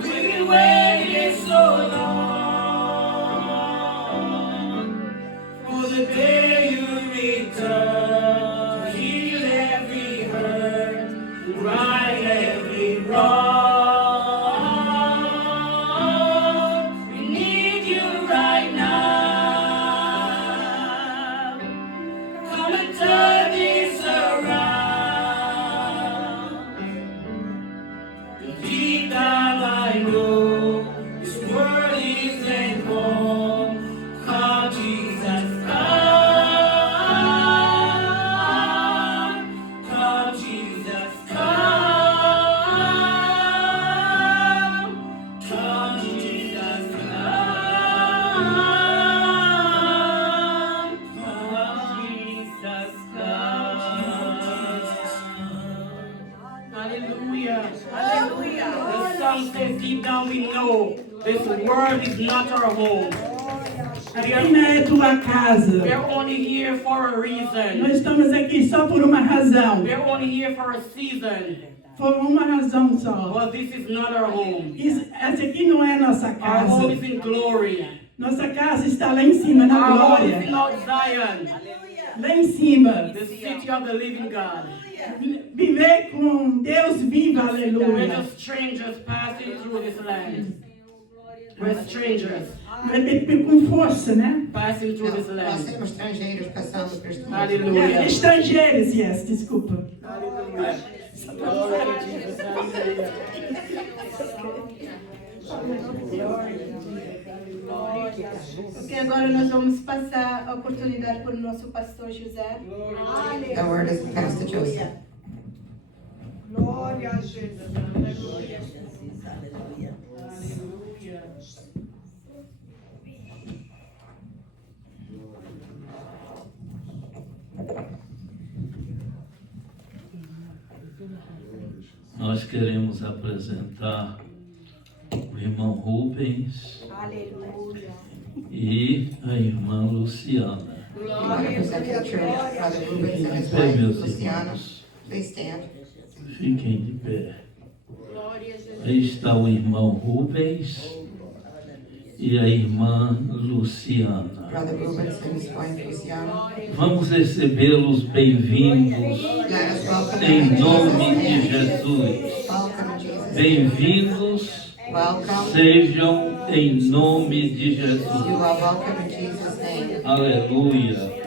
We've been waiting so long for the day you return. Heal every hurt, right every wrong. We need you right now. Come and turn this around. Deep down I know this world isn't home. Come, Jesus, come. Come, Jesus, come. Come, Jesus, come. Come, Jesus, come. Hallelujah. Hallelujah. The song says deep down we know this world is not our home. Aqui não é tua casa. We're only here for a Nós reason. estamos aqui só por uma razão. We're only here for a season. Por uma razão só. But this is not our home. Essa aqui não é nossa Our home is casa. in glory. Nossa casa está lá em cima, na Our home is in glória. Mount Zion, Lá em cima. the city of the living God. Viver com Deus vivo, We're aleluia. just strangers passing through this land. We're strangers Viver com força, né? passing through this Nós land. temos estrangeiros passando por este mundo. Hallelujah. Estrangeiros, yes, desculpa. Hallelujah. Glory to Jesus. Hallelujah. Ok, agora nós vamos passar a oportunidade para o nosso pastor José. The word is passed to Joseph. Glória a Jesus. Glória a Jesus, aleluia. Hallelujah. Nós queremos apresentar o irmão Rubens Aleluia. e a irmã Luciana. We want to present to the church Brother Rubens and his Pé, wife, meus Luciana. irmãos, Please stand. fiquem de pé. Aí está o irmão Rubens e a irmã Luciana. Brother Rubens and his wife Luciana. Vamos recebê-los bem-vindos Let us welcome em them. nome de Jesus. Welcome in Jesus' name. Bem-vindos Welcome. sejam em nome de You Jesus. are welcome in Jesus' name. Aleluia.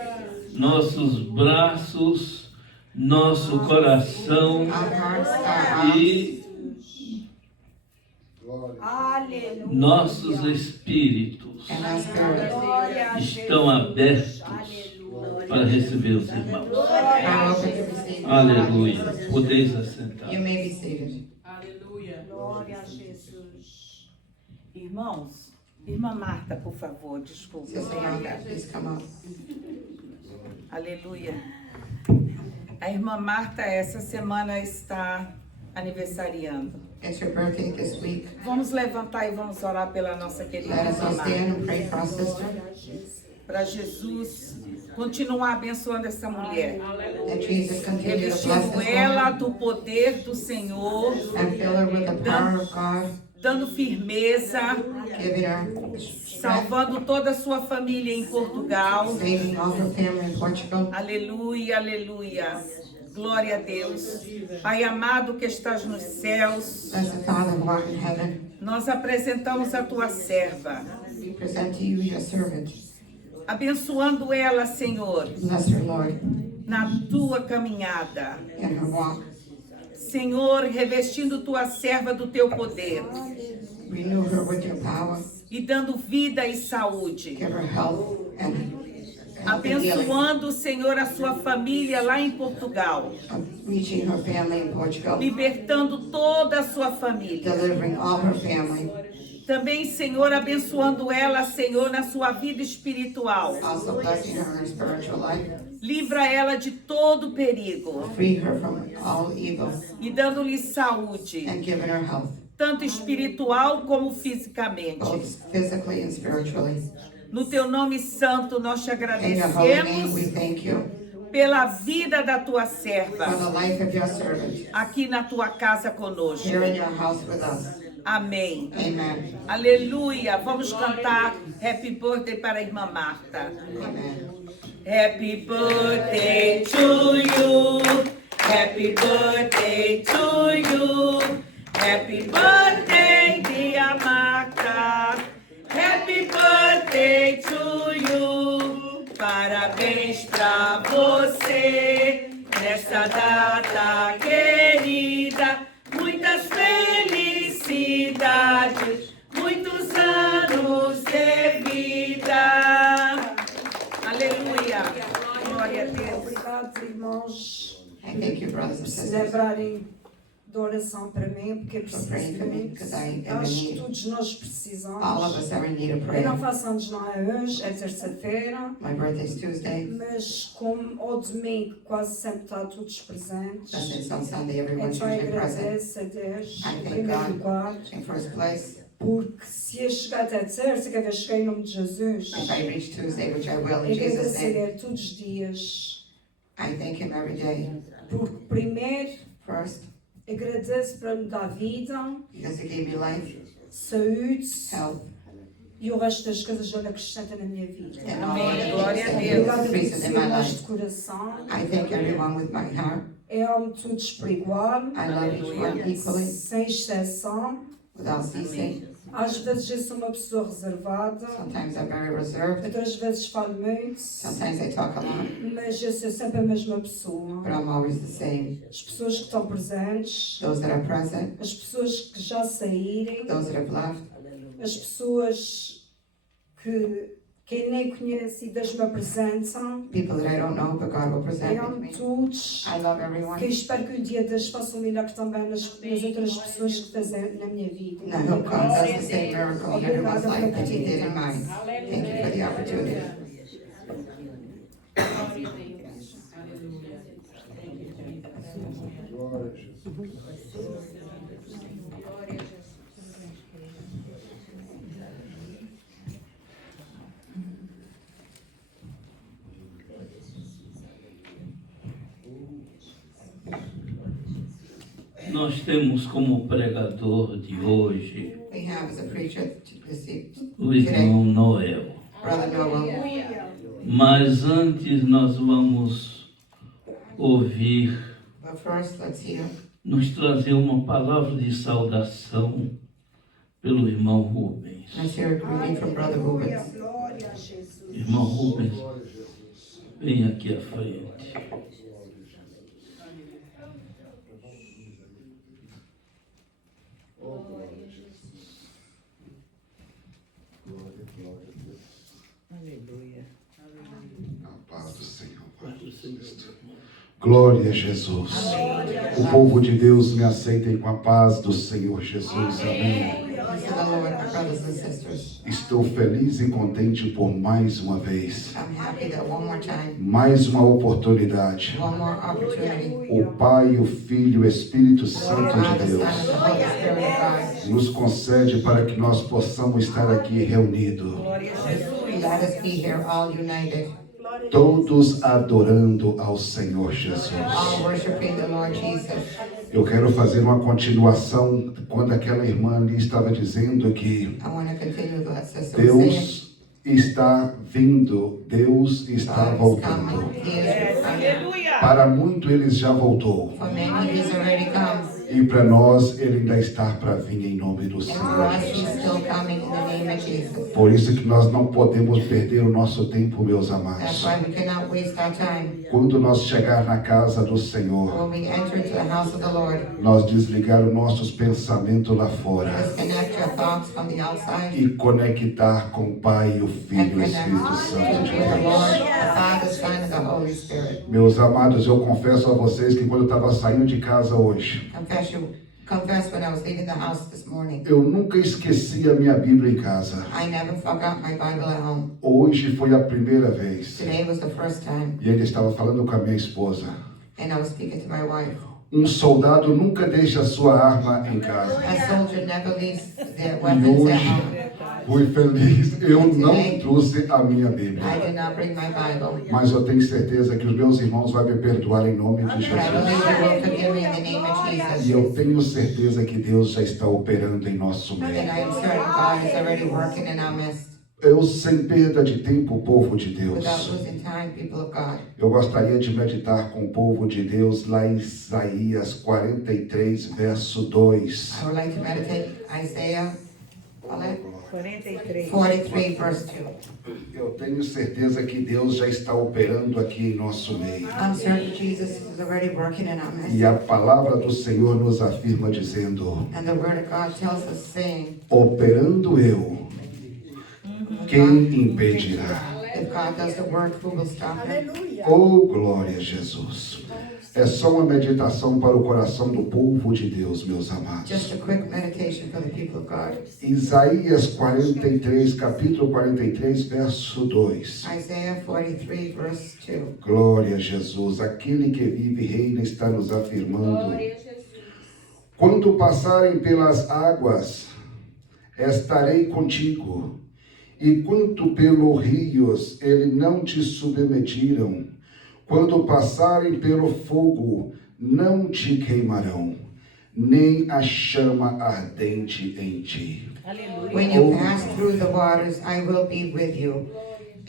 Nossos braços, nosso coração Our hearts, our arms, e nossos espíritos and our spirits estão abertos para receber os irmãos. are open to receive. Aleluia. Podeis assentar. You may be seated. Aleluia. Glória a Jesus. Irmãos, irmã Marta, por favor, desculpa. Sister Martha, please come up. Aleluia. A irmã Marta essa semana está aniversariando. It's your birthday this week. Vamos levantar e vamos orar pela nossa querida Let us irmã all Marta. stand and pray for our sister. Para Jesus continuar abençoando essa mulher. That Jesus continue to bless Revestindo this ela woman do poder do Senhor, and fill her with the power of God, dando firmeza, giving her strength, salvando toda a sua família em Portugal. saving all her family in Portugal. Aleluia, aleluia. Glória a Deus. Pai amado que estás nos céus, Blessed Father who art in heaven, nós apresentamos a tua serva, we present to you your servant. abençoando ela, Senhor, Bless her, Lord, na tua caminhada. in her walk. Senhor, revestindo tua serva do teu poder Renew her with your power. e dando vida e saúde. Give her health and healing. Abençoando, Senhor, a sua família lá em Portugal, Reaching her family in Portugal. libertando toda a sua família. Delivering all her family. Também, Senhor, abençoando ela, Senhor, na sua vida espiritual. Also blessing her in her spiritual life. Livra ela de todo perigo Free her from all evil e dando-lhe saúde, and giving her health, tanto espiritual como fisicamente. both physically and spiritually. No teu nome santo, nós te In your holy name, we agradecemos thank you pela vida da tua for serva the life of your servant aqui na tua casa conosco. here in your house with us. Amém. Amen. Aleluia. Vamos cantar Happy Birthday para a irmã Marta. Amen. Happy birthday to you. Happy birthday to you. Happy birthday, dear Marta. Happy birthday to you. Parabéns pra você nessa data querida. Muitas felicidades, muitos anos de vida. Aleluia. Glória a Deus. Obrigado, irmãos, I thank you, brothers and por se sisters, lembrarem de oração para mim, porque eu for preciso praying for me muito. because I am in Acho que need. todos nós precisamos. All of us are in need of Eu prayer. não faço anos, não é hoje, é terça-feira, My birthday's Tuesday. mas como ao domingo quase sempre está todos presentes, Since it's on Sunday, everyone's então usually present. agradeço a Deus, I em thank primeiro God lugar, in first place. porque se eu chegar até terça, que eu cheguei em nome de Jesus, If I reach Tuesday, which I will in Jesus' agradecer name, a todos os dias, I thank Him every day. porque primeiro First, agradeço para me dar vida, because He gave me life, saúde, health, e o resto das coisas Ele acrescenta na minha vida. and all Amém. the Glória a things Deus. that Obrigada He por increases in my irmãos de life. coração. I thank everyone with my heart. Eu amo todos por igual, I love each one equally, sem exceção. without ceasing. Às vezes eu sou uma pessoa reservada, Sometimes I'm very reserved. outras vezes falo muito, Sometimes I talk a lot, mas eu sou sempre a mesma pessoa. but I'm always the same. As pessoas que estão presentes, Those that are present, as pessoas que já saírem, those that have left, as pessoas que quem nem conhece e Deus me apresenta. people that I don't know, but God will present Eu with amo me. todos. I love everyone. Que eu espero que um dia Deus faça um milagre também nas outras pessoas que fazem na minha vida. And I hope God does the same miracle in everyone's life that He did in mine. Thank you for the opportunity. Nós temos como pregador de hoje We have as a preacher received o irmão Noel. Brother Noel. Mas antes nós vamos ouvir, But first, let's hear nos trazer uma palavra de saudação pelo irmão Rubens. let's hear a greeting from Brother Rubens. Glória a Jesus. Irmão Rubens, vem aqui à frente. A paz do Senhor. Glória a Jesus. O povo de Deus me aceitem com a paz do Senhor Jesus. Amém. Peace of the Lord, my brothers and sisters. Estou feliz e contente por mais uma vez, I'm happy that one more time, mais uma oportunidade. one more opportunity, O Pai, o Filho e o Espírito Santo God, de the Son, Deus and the Holy Spirit of God, nos concede para que nós possamos estar aqui reunidos, let us be here all united, todos adorando ao Senhor Jesus. all worshiping the Lord Jesus. Eu quero fazer uma continuação quando aquela irmã ali estava dizendo que I want to continue what sister was saying. Deus está vindo, Deus está God is voltando. coming. He is coming. Para muito ele já voltou. For many, He's already come. E para nós ele ainda está para vir em nome do And for Senhor. us, He's still coming in the name of Jesus. Por isso que nós não podemos perder o nosso tempo, meus That's amados. why we cannot waste our time. Quando nós chegar na casa do Senhor, When we enter into the house of the Lord, nós desligar os nossos pensamentos lá fora disconnect your thoughts from the outside e conectar com o Pai, o Filho e o Espírito Santo de with the Lord, Deus. the Father, Son, and the Holy Spirit. Meus amados, eu confesso a vocês que quando eu estava saindo de casa hoje, Confess when I was leaving the house this morning. eu nunca esqueci a minha Bíblia em casa. I never forgot my Bible at home. Hoje foi a primeira vez. Today was the first time, E ele estava falando com a minha esposa. and I was speaking to my wife. Soldado nunca deixa a sua arma em casa. A soldier never leaves their E weapons at hoje home. fui feliz. Eu não trouxe a minha Bíblia. I did not bring my Bible. Mas eu tenho certeza que os meus irmãos vão me perdoar em nome de But I believe Jesus. you will forgive me in the name of Jesus. E eu tenho certeza que Deus já está operando em nosso And meio. I am certain God is already working in our midst. Eu, sem perda de tempo, povo de Without Deus, losing time, people of God. eu gostaria de meditar com o povo de Deus lá em Isaías 43, verso 2. I would like to meditate Isaiah 43. 43, verse 2. Eu tenho certeza que Deus já está operando aqui em nosso meio. I'm certain Jesus is already working in our midst. E a palavra do Senhor nos afirma dizendo: And the word of God tells us, saying, operando eu, quem impedirá? if God does the work, who will stop him? Oh, glória a Jesus. É só uma meditação para o coração do povo de Deus, meus amados. Just a quick meditation for the people of God. Isaías 43, capítulo 43, verso 2. Isaiah 43, verse 2. Glória a Jesus. Aquele que vive e reina está nos afirmando. Quando passarem pelas águas, estarei contigo. E quanto pelos rios, eles não te submetiram. Quando passarem pelo fogo, não te queimarão, nem a chama ardente em ti. When you pass through the waters, I will be with you.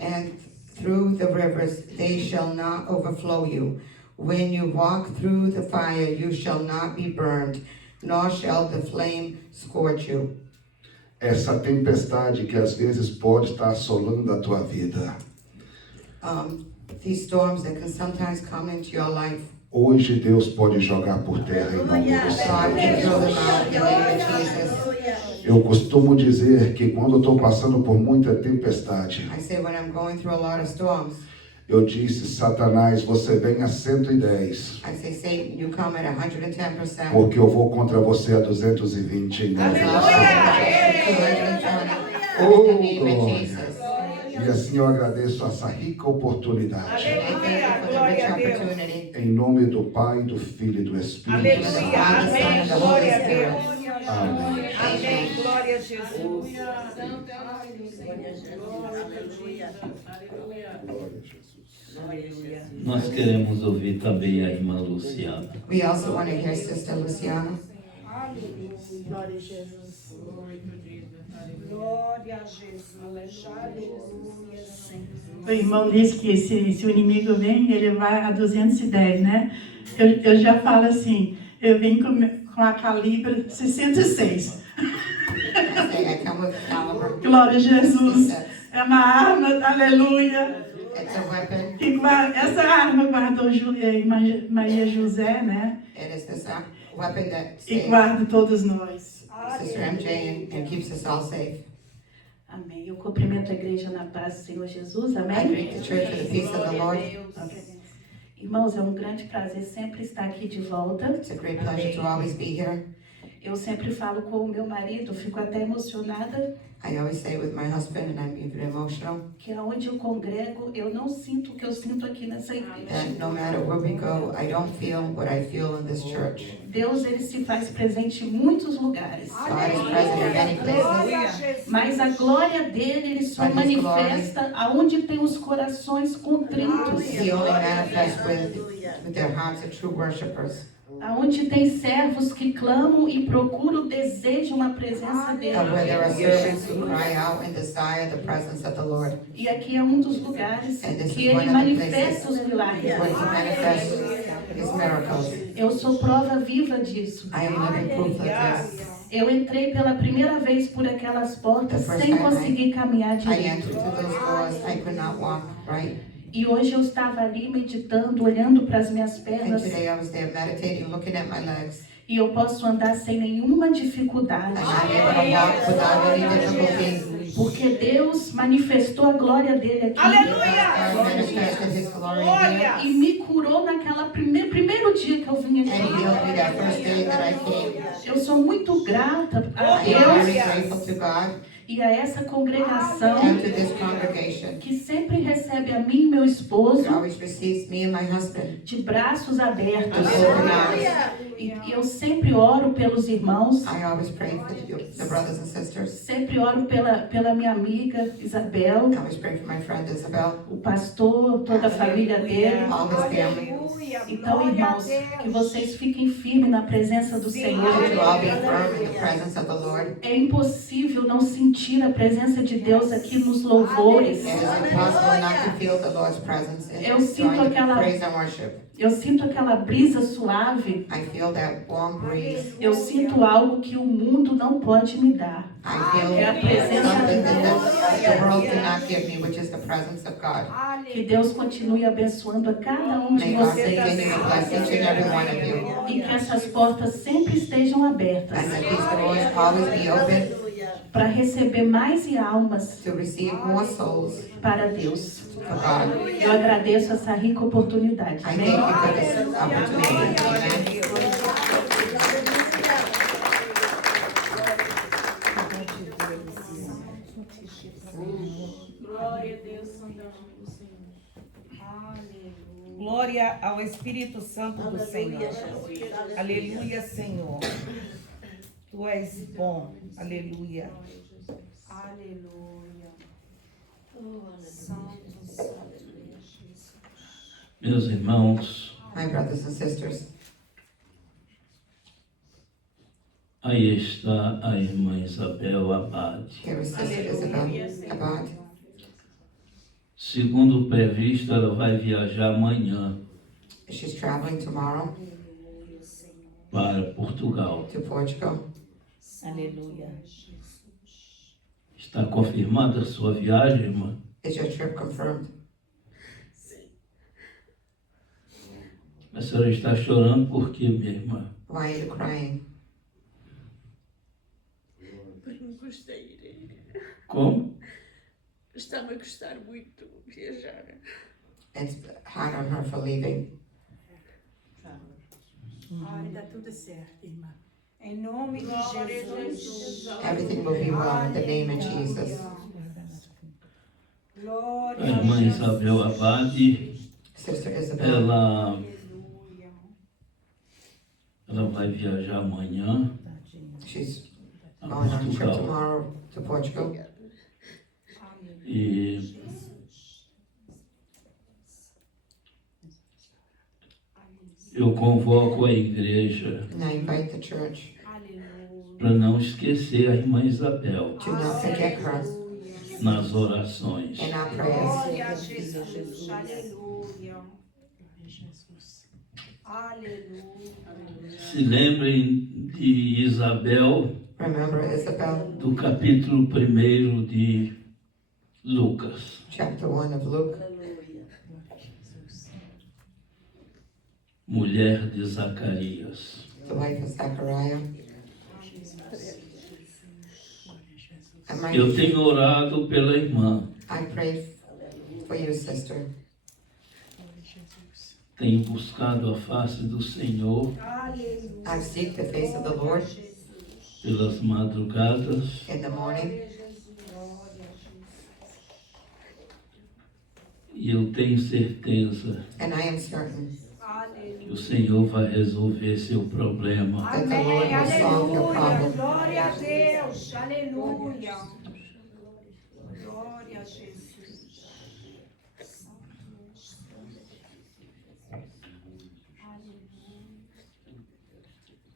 And through the rivers, they shall not overflow you. When you walk through the fire, you shall not be burned, nor shall the flame scorch you. Essa tempestade que às vezes pode estar assolando a tua vida. These storms that can sometimes come into your life, Hoje Deus pode jogar por terra em nome do God can throw them Senhor. out in the name of Jesus. Eu costumo dizer que quando eu estou passando por muita tempestade, I say when I'm going through a lot of storms, eu disse, Satanás, você vem a 110, I say, Satan, you come at 110%. porque eu vou contra você a 220 em nome do Senhor. Oh, glória! E assim eu agradeço essa rica oportunidade. Em nome do Pai, do Filho e do Espírito Santo. Amém. Glória a Deus. Amém. Amém. Glória a Jesus. Nós queremos ouvir também a irmã Luciana. We also want to hear Sister Luciana. Glória a Jesus. Glória a Jesus. Aleluia, Senhor. O irmão disse que se o inimigo vem, ele vai a 210, né? Eu já falo assim, eu venho com a calibre 66. I come with caliber. Glória a Jesus. É uma arma, aleluia. It's a weapon. Essa arma guardou Maria José, né? It is this weapon that E saves guarda todos nós. Sister MJ and keeps us all safe. Amém. Eu cumprimento a igreja na paz do Senhor Jesus. I Amém. greet the church with the peace of the Lord. Irmãos, é um grande prazer sempre estar aqui de volta. It's a great pleasure to always be here. Eu sempre falo com o meu marido, fico até emocionada, I always say with my husband, and I'm even emotional, que aonde eu congrego, eu não sinto o que eu sinto aqui nessa igreja. that no matter where we go, I don't feel what I feel in this church. Deus, ele se faz presente em muitos lugares. God is present in many places. Mas a glória dele, ele só But his manifesta aonde tem os corações contritos. He only manifests with their hearts of true worshipers. Aonde tem servos que clamam e procuram, desejam a presença dele. Where there are servants who cry out and desire the presence of the Lord. E aqui é um dos lugares And this que is one ele of the manifesta os places milagres. where he manifests his miracles. Eu sou prova viva disso. I am living proof of this. Eu entrei pela primeira vez por aquelas portas The first sem time conseguir caminhar I direito. entered through those doors, I could not walk right. E hoje eu estava ali meditando, olhando para as minhas And pernas. today I was there meditating, looking at my legs. E eu posso andar sem nenhuma dificuldade. And I'm able to walk without any difficulty. Porque Deus manifestou a glória dele aqui. God manifested his glory here. E me curou naquela primeiro dia que eu vim And he healed aqui. me that first day that I came. Eu sou muito grata a I am very Deus grateful to God e a essa congregação and to this congregation. que sempre recebe a mim e meu esposo It always receives me and my husband de braços abertos. with open arms. E eu sempre oro pelos irmãos, I always pray for the brothers and sisters. sempre oro pela minha amiga Isabel, I always pray for my friend Isabel, o pastor, toda a família dele. all his family. Então, irmãos, que vocês fiquem firmes na presença do Senhor. To all be firm in the presence of the Lord. É impossível não sentir a presença de Deus aqui nos louvores. It is impossible not to feel the Lord's presence in Eu sinto join aquela- praise and worship. Eu sinto aquela brisa suave. I feel that warm breeze. Eu sinto algo que o mundo não pode me dar. I feel É a presença something de that the world Deus. cannot give me, which is the presence of God. Que Deus continue abençoando a cada um de May God vocês. continue to bless each and every one of you. E que essas portas sempre estejam abertas And that these doors always be open para receber mais e almas to receive more souls para Deus. for God. Eu agradeço essa rica oportunidade. I Amém? thank you for this opportunity. Amen. Glória a Deus, santo do Senhor. Glória ao Espírito Santo do Senhor. Aleluia, Senhor. Tu és bom. Aleluia. Aleluia. Meus irmãos, My brothers and sisters, aí está a irmã Isabel Abade. here is Sister Isabel Abad. Segundo o previsto, ela vai viajar amanhã She's traveling tomorrow para Portugal. to Portugal. Aleluia. Está confirmada a sua viagem, irmã? Is your trip confirmed? A senhora está chorando por quê, minha irmã? Why are you crying? Porque me custa ir. Como? Está-me a custar muito viajar. It's hard on her for leaving. Vai dar tudo certo, irmã. Em nome de Jesus. Everything will be well in the name of Jesus. Glória A irmã a Jesus. Isabel Abade, Sister Isabel, ela vai viajar amanhã she's a going on a trip Portugal. tomorrow to Portugal. E eu convoco a igreja And I invite the church para não esquecer a irmã Isabel Do not forget her nas orações. in our prayers. Glória a Jesus. Aleluia. Aleluia. Se lembrem de Isabel, Remember Isabel, do capítulo 1 de Lucas. chapter 1 of Luke, Mulher de Zacarias. the wife of Zechariah. Eu tenho orado pela irmã. I prayed for you, sister. Tenho buscado a face do Senhor I seek the face of the Lord pelas madrugadas. in the morning, E eu tenho certeza and I am certain que o Senhor vai resolver seu problema. that the Lord will solve your problem. Glória a Deus. Aleluia. Glória a Jesus.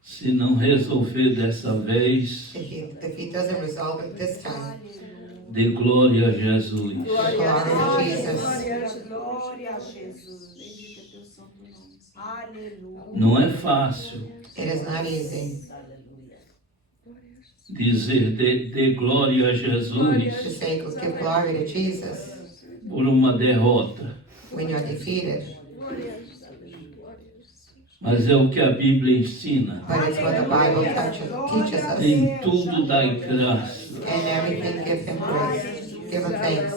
Se não resolver dessa vez, If he doesn't resolve it this time, dê glória a Jesus. glory to Jesus. Glória a Jesus. Aleluia. Não é fácil It is not easy dizer dê glória a to Jesus say give glory to Jesus por uma derrota. when you're defeated, Mas é o que a Bíblia ensina. but it's what the Bible teaches us. Em tudo dai graça. And everything give him praise, give him thanks.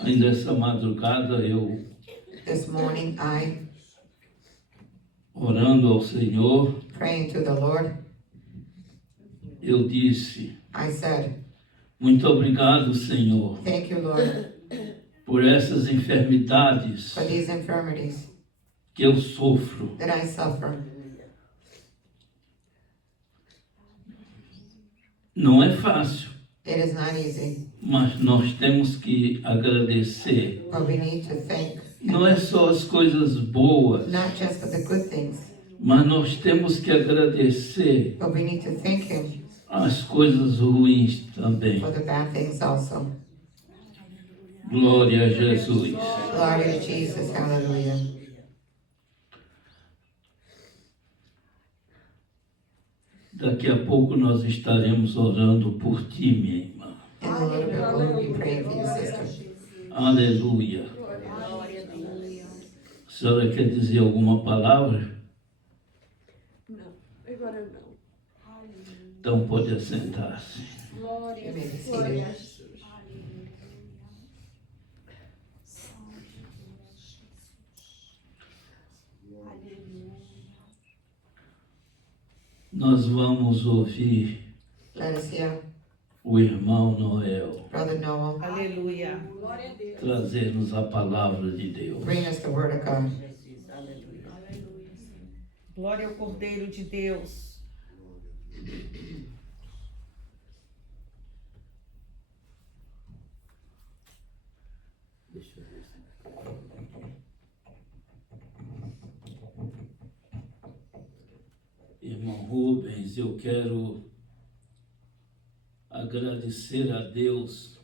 Ainda essa madrugada eu, This morning I, orando ao Senhor, praying to the Lord, eu disse: I said, muito obrigado, Senhor, thank you, Lord, por essas enfermidades for these infirmities que eu sofro. that I suffer. Não é fácil, It is not easy, mas nós temos que agradecer. but we need to thank, Não é só as coisas boas, not just for the good things, mas nós temos que agradecer but we need to thank him as coisas ruins também. for the bad things also. Glória a Jesus. Glory to Jesus, hallelujah. Daqui a pouco nós estaremos orando por ti, minha irmã. In a little bit we'll be praying for you, sister. Aleluia. A senhora quer dizer alguma palavra? Não, agora não. Então pode assentar-se. You may be seated. Nós vamos ouvir Let us hear o irmão Noel Brother Noel Aleluia. trazer-nos a palavra de Deus. bring us the word of God. Glória ao Cordeiro de Deus. Irmão Rubens, eu quero agradecer a Deus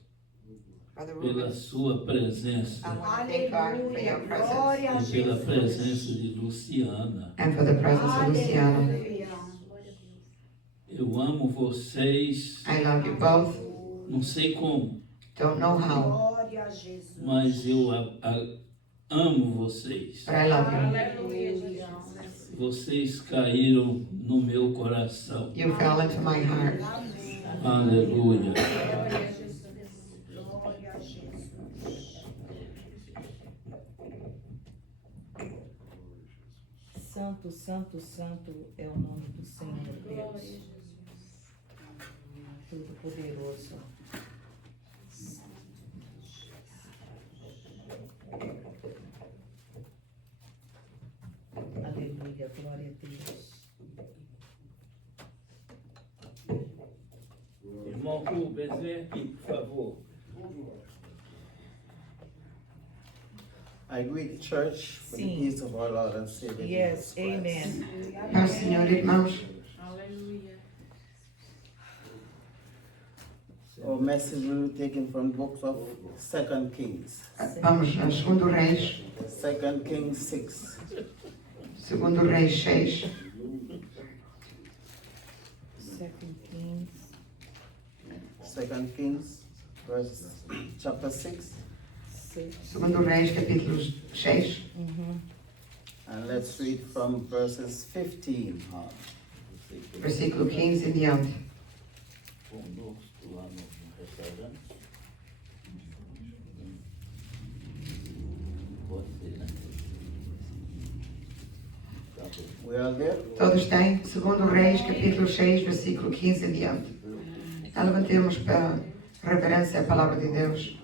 Brother pela Ruben, sua presença I want to thank God for your presence e pela presença de Luciana. and for the presence of Luciano. Eu amo vocês, I love you both. não sei como, Don't know how, Glória a Jesus. mas eu amo vocês. but I love you. Vocês caíram no meu coração. You fell into my heart. Aleluia. Glória a Jesus. Santo, santo, santo é o nome do Senhor Deus. Todo-Poderoso. Aleluia, glória a Deus. Irmão Rubens, vem aqui, por favor. I greet the church with the Sim. peace of our Lord and Savior Yes, Jesus Christ. amen. Paz, Senhor, irmãos. Our message will be taken from the books of 2 Kings. Vamos a 2 Reis, 2 Kings 6. 2 Reis 6. 2 Kings, chapter 6. 2 Reis, capítulo 6. And let's read from verses 15 on. Versículo 15 em diante. We are there? Todos têm? 2 Reis, capítulo 6, versículo 15 em diante. Então, levantemos para reverência à palavra de Deus.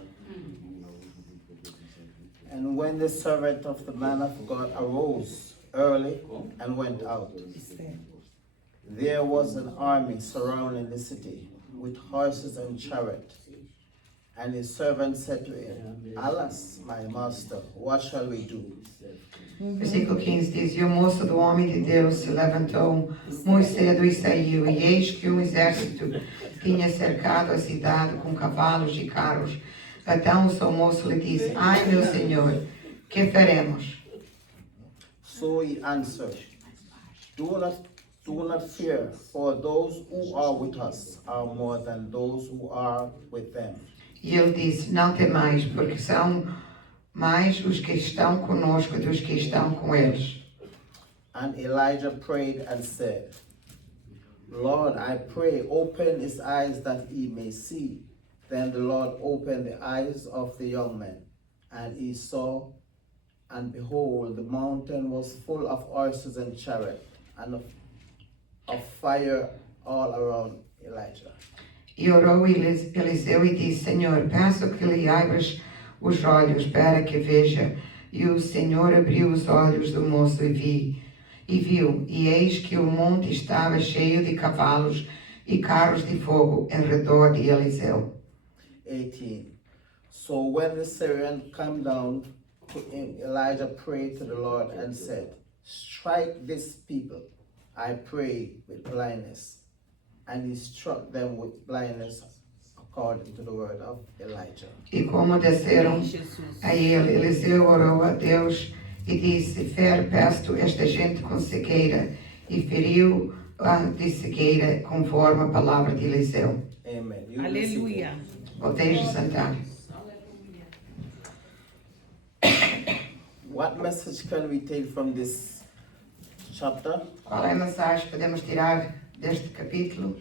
And when the servant of the man of God arose early and went out, there was an army surrounding the city with horses and chariots. And his servant said to him, Alas, my master, what shall we do? Versículo 15 diz: E o moço do homem de Deus se levantou muito cedo e saiu, e eis que um exército tinha cercado a cidade com cavalos e carros. Então o seu moço lhe disse: Ai, meu senhor, que faremos? So he answered, Do not fear, for those who are with us are more than those who are with them. E ele disse: Não temais, porque são mais os que estão conosco dos que estão com eles. And Elijah prayed and said, Lord, I pray, open his eyes that he may see. Then the Lord opened the eyes of the young man, and he saw, and behold, the mountain was full of horses and chariots, and of fire all around Elijah. E orou Eliseu e disse: Senhor, peço que lhe abras os olhos para que veja. E o Senhor abriu os olhos do moço e viu, e eis que o monte estava cheio de cavalos e carros de fogo em redor de Eliseu. 18. So when the Syrian came down to him, Elijah prayed to the Lord and said, Strike this people, I pray, with blindness. And he struck them with blindness according to the word of Elijah. E como desceram a ele, Eliseu orou a Deus e disse: peço esta gente com cegueira. E feriu-a de cegueira conforme a palavra de Eliseu. Amen. Aleluia. Voltei a sentar. What message can we take from this chapter? Qual é a mensagem que podemos tirar deste capítulo?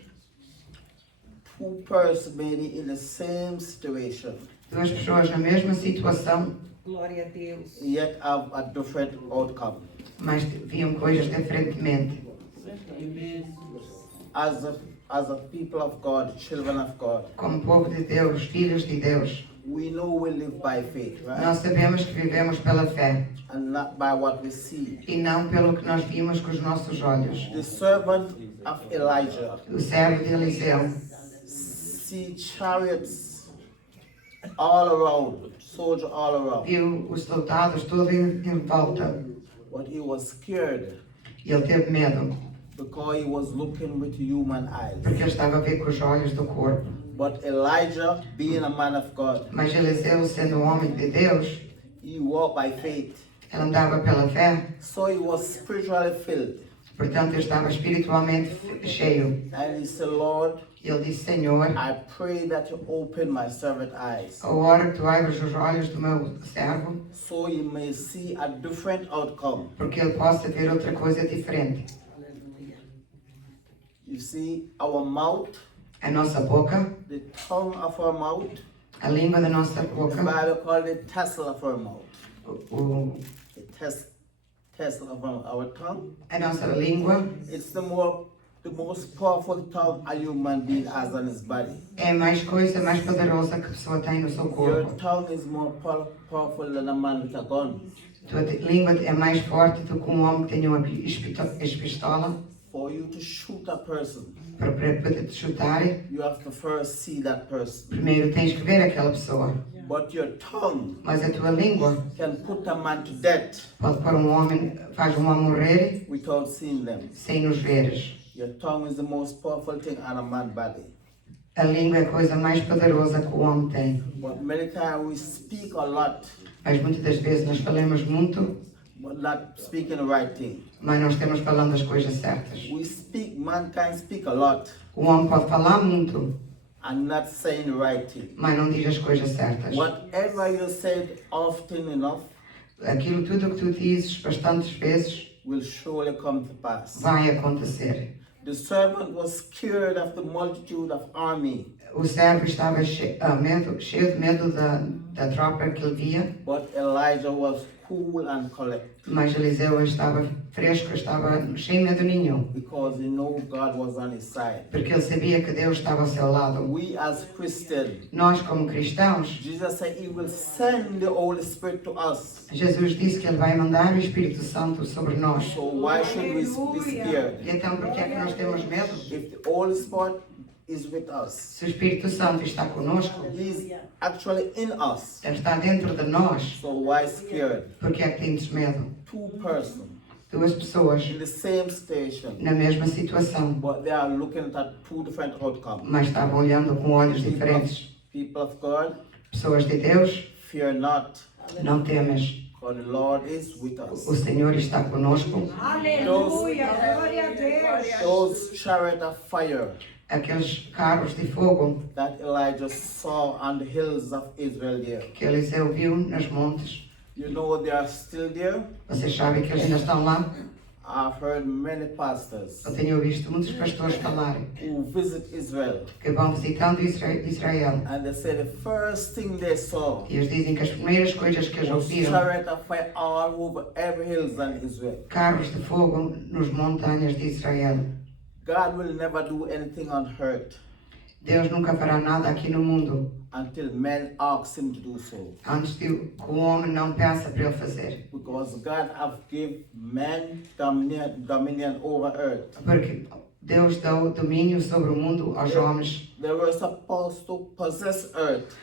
Two persons maybe in the same situation, Duas pessoas na mesma situação, Glória a Deus. yet have a different outcome. mas viam coisas diferentemente. As a people of God, children of God, Como povo de Deus, filhos de Deus, we know we live by faith, right? nós sabemos que vivemos pela fé And not by what we see. e não pelo que nós vimos com os nossos olhos. The servant of Elijah O servo de Eliseu see chariots all around, soldiers all around. viu os soldados todos em volta But he was scared e ele teve medo, because he was looking with human eyes. porque ele estava a ver com os olhos do corpo. But Elijah, being a man of God, Mas Eliseu, sendo um homem de Deus, he walked by faith. ele andava pela fé, So he was spiritually filled. portanto ele estava espiritualmente cheio. And he said, Lord, Ele disse: Senhor, I pray that you open my servant eyes a hora que tu abres os olhos do meu servo, so he may see a different outcome. porque ele possa ver outra coisa diferente. You see, our mouth, A nossa boca, the tongue of our mouth, a língua da nossa the boca, Bible called it tassel of our mouth. o, The tassel of our tongue. a nossa língua It's the most powerful tongue a human being has on his body. é a mais coisa mais poderosa que a pessoa tem no seu Your corpo. tongue is more powerful than a man with a gun. Tua língua é mais forte do que um homem que tem uma pistola. For you to shoot a person, para poder te chutar, you have to first see that person. primeiro tens que ver aquela pessoa. But your tongue Mas a tua língua can put a man to death pode pôr faz um homem morrer without seeing them. sem nos veres. Your tongue is the most powerful thing on a man's body. A língua é a coisa mais poderosa que o homem tem. But many times we speak a lot, Mas muitas das vezes nós falamos muito, but not speaking the right thing. mas não estamos falando as coisas certas. We speak, mankind speak a lot O homem pode falar muito, and not saying the right thing. mas não diz as coisas certas. Whatever you said often enough Aquilo tudo que tu dizes bastantes vezes will surely come to pass. vai acontecer. The servant was scared of the multitude of army, O servo estava cheio de medo da tropa que ele via, but Elijah was cool and collected mas Eliseu estava fresco, estava sem medo nenhum, because he knew God was on his side. porque ele sabia que Deus estava ao seu lado. We as Christians, Nós, como cristãos, Jesus said he will send the Holy Spirit to us. Jesus disse que ele vai mandar o Espírito Santo sobre nós. So why should we be scared? E então, por que é que nós temos medo? If the Holy Spirit is with us, Se o Espírito Santo está conosco, he is actually in us. ele está dentro de nós, So why scared? por que é que temos medo? Two persons Duas pessoas in the same station, na mesma situação, but they are looking at two different outcomes. mas estavam olhando com olhos diferentes. People of God, Pessoas de Deus, fear not, não temas. for the Lord is with us. O Senhor está conosco. Aleluia, glória a Deus. Those chariots of fire Aqueles carros de fogo that Elijah saw on the hills of Israel there, que Eliseu viu nas montes, you know they are still there? vocês sabem que eles ainda estão lá? I've heard many pastors Eu tenho visto muitos pastores falarem who visit Israel, que vão visitando Israel and they say the first thing they saw e eles dizem que as primeiras coisas que eles was ouviram, chariots of fire all over every hills in Israel. carros de fogo nos montanhas de Israel. God will never do anything on earth Deus nunca fará nada aqui no mundo until men ask him to do so. antes que o homem não peça para ele fazer. Because God have given men dominion over earth. Porque Deus deu domínio sobre o mundo aos homens. They were supposed to possess earth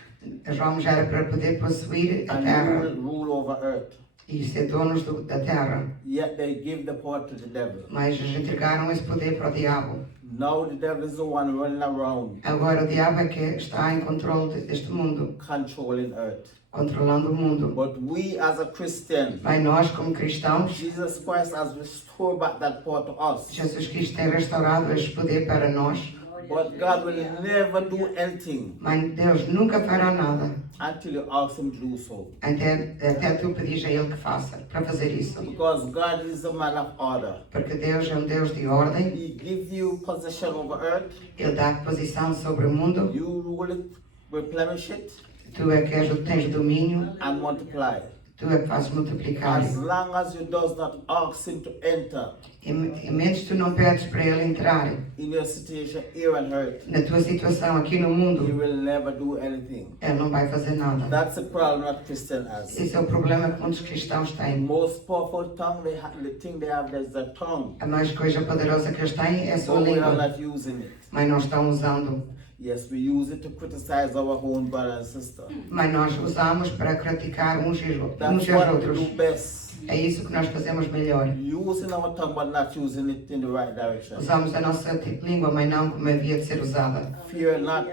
Os homens eram para poder possuir a and terra rule over earth. e ser donos da terra. Yet they give the power to the devil. Mas eles entregaram esse poder para o diabo. Now the devil is the one running around Agora o diabo é que está em controle deste mundo, controlling earth. controlando o mundo. But we as a Christian, Mas nós, como cristãos, Jesus Christ has restored back that power to us. Jesus Cristo tem restaurado esse poder para nós. But God will never do anything Mas Deus nunca fará nada until you ask him to do so. até tu pedires a Ele que faça, para fazer isso. Because God is a man of order. Porque Deus é um Deus de ordem. He gives you possession over earth. Ele dá posição sobre o mundo. You rule it, replenish it, Tu é que tens domínio. and multiply. Tu é que fazes multiplicar. As long as you does not ask him to enter E menos tu não pedes para Ele entrar in your situation here on earth, na tua situação aqui no he mundo, will never do anything. Ele não vai fazer nada. That's the problem that Christian has. Esse é o problema que muitos cristãos The têm. most powerful tongue the thing they have is the tongue. A mais coisa poderosa que eles têm é a sua But we are língua, not using it. mas não estão usando. Yes, we use it to criticize our own brother and sister. Mas nós usamos para criticar uns e That's aos what we outros. do best. É isso que nós fazemos melhor. Using our tongue but not using it in the right direction. Usamos a nossa língua, mas não como havia de ser usada. Fear not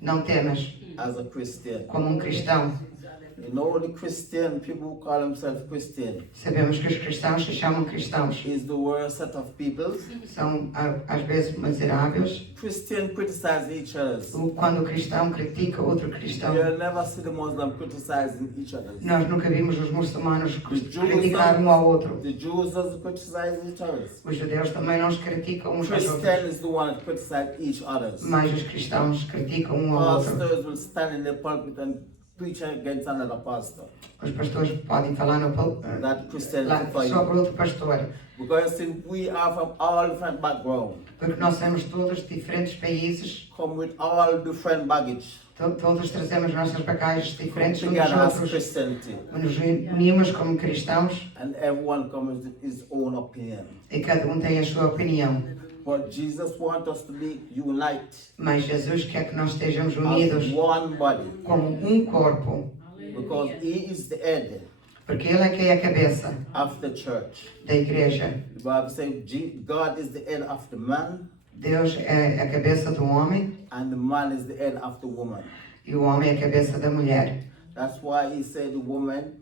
Não temas, as a Christian. como um cristão. You know the Christian, people who call themselves Christian, Sabemos que os cristãos se chamam cristãos. is the worst set of people. São às vezes miseráveis. Christian criticize each other. Quando o cristão critica outro cristão. You'll never see the Muslim criticizing each other. Nós nunca vimos os muçulmanos criticar um ao outro. The Jews doesn't criticize each other. Os judeus também não os criticam uns aos Christian outros. is the one that criticize each other. Mas os cristãos criticam um ao outro. Pastors will stand in the pulpit and preach against another pastor. Os pastores podem falar no That Christian lá sobre outro pastor. Because since we are from all different backgrounds, Porque nós somos todos de diferentes países, come with all different baggage. Todos trazemos nossas bagagens diferentes uns dos Together as outros. Christianity. Nos unimos como cristãos And everyone comes with his own opinion. e cada um tem a sua opinião. But Jesus wants us to be united Mas Jesus quer que nós estejamos unidos as one body. como um corpo, Because he is the head porque Ele é que é a cabeça of the church. da igreja. The Bible says God is the head of the man, Deus é a cabeça do homem and the man is the head of the woman. e o homem é a cabeça da mulher. That's why he said the woman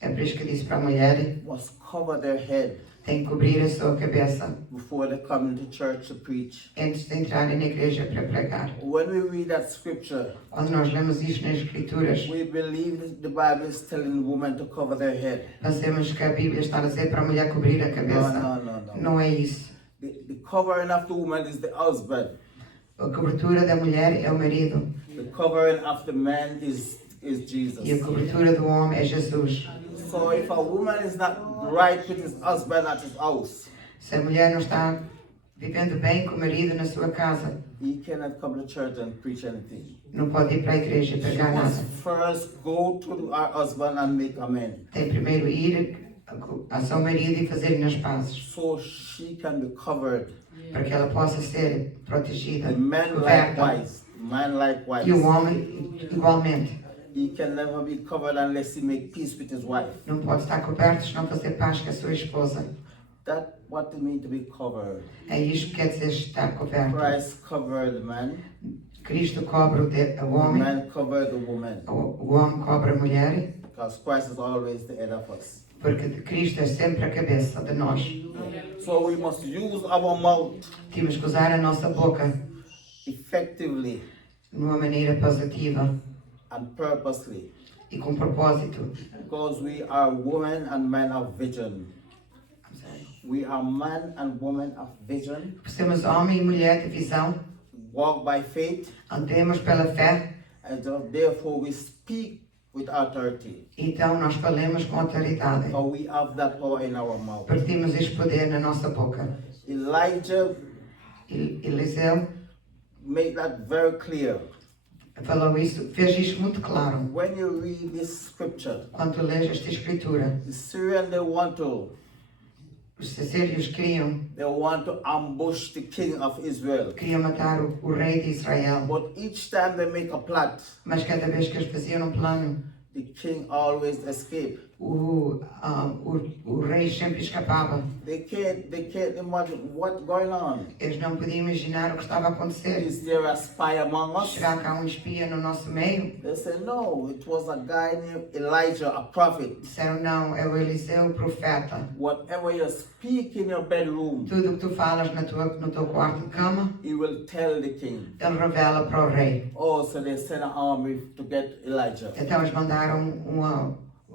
É por isso que disse para a mulher, must cover their head tem que cobrir a sua cabeça before they come into church to preach. antes de entrarem na igreja para pregar. When we read that scripture, Quando nós lemos isto nas Escrituras, we believe that the Bible is telling the woman to cover their head. pensamos que a Bíblia está a dizer para a mulher cobrir a cabeça. No. Não é isso. The covering of the woman is the husband. A cobertura da mulher é o marido The covering of the man is Jesus. e a cobertura do homem é Jesus. So if a woman is not right with his husband at his house, Se a mulher não está vivendo bem com o marido na sua casa, he cannot come to church and preach anything. não pode ir para a igreja e She pregar must nada. first go to her husband and make amends, Tem primeiro ir ao seu marido e fazer as pazes, so she can be covered. para que ela possa ser protegida, The man coberta. likewise. Man likewise. E o homem igualmente. He can never be covered unless he make peace with his wife. Não pode estar coberto se não fazer paz com a sua esposa. That what it means to be covered. É isto que quer dizer estar coberto. Christ covered the man. Cristo cobre o The homem, man covered the woman. o homem cobre a mulher, Because Christ is always the head of us. porque Cristo é sempre a cabeça de nós. So we must use our mouth Temos que usar a nossa boca effectively de uma maneira positiva and purposely. e com propósito. Because we are women and men of vision. We are man and woman of vision. Somos homem e mulher de visão, Walk by faith. andemos pela fé, And therefore we speak with authority. então nós falamos com autoridade. For we have that power in our mouth. Porque temos este poder na nossa boca. Elijah Eliseu made that very clear. falou isso, fez isto muito claro. When you read this scripture, Quando tu lês esta escritura, the Syrian os sírios queriam ambush the king of Israel. matar o rei de Israel. But each time they make a plot, Mas cada vez que eles faziam um plano, the king always escaped. o rei sempre escapava. They can't imagine what's going on. Eles não podiam imaginar o que estava a acontecer. Is there a spy among us? Será que há um espia no nosso meio? They said, no, it was a guy named Elijah, a prophet. Disseram não, é o Eliseu, o profeta. Whatever you speak in your bedroom, Tudo o que tu falas no teu quarto de cama, he will tell the king. ele revela para o rei. Oh, so they sent an army to get Elijah. Então eles mandaram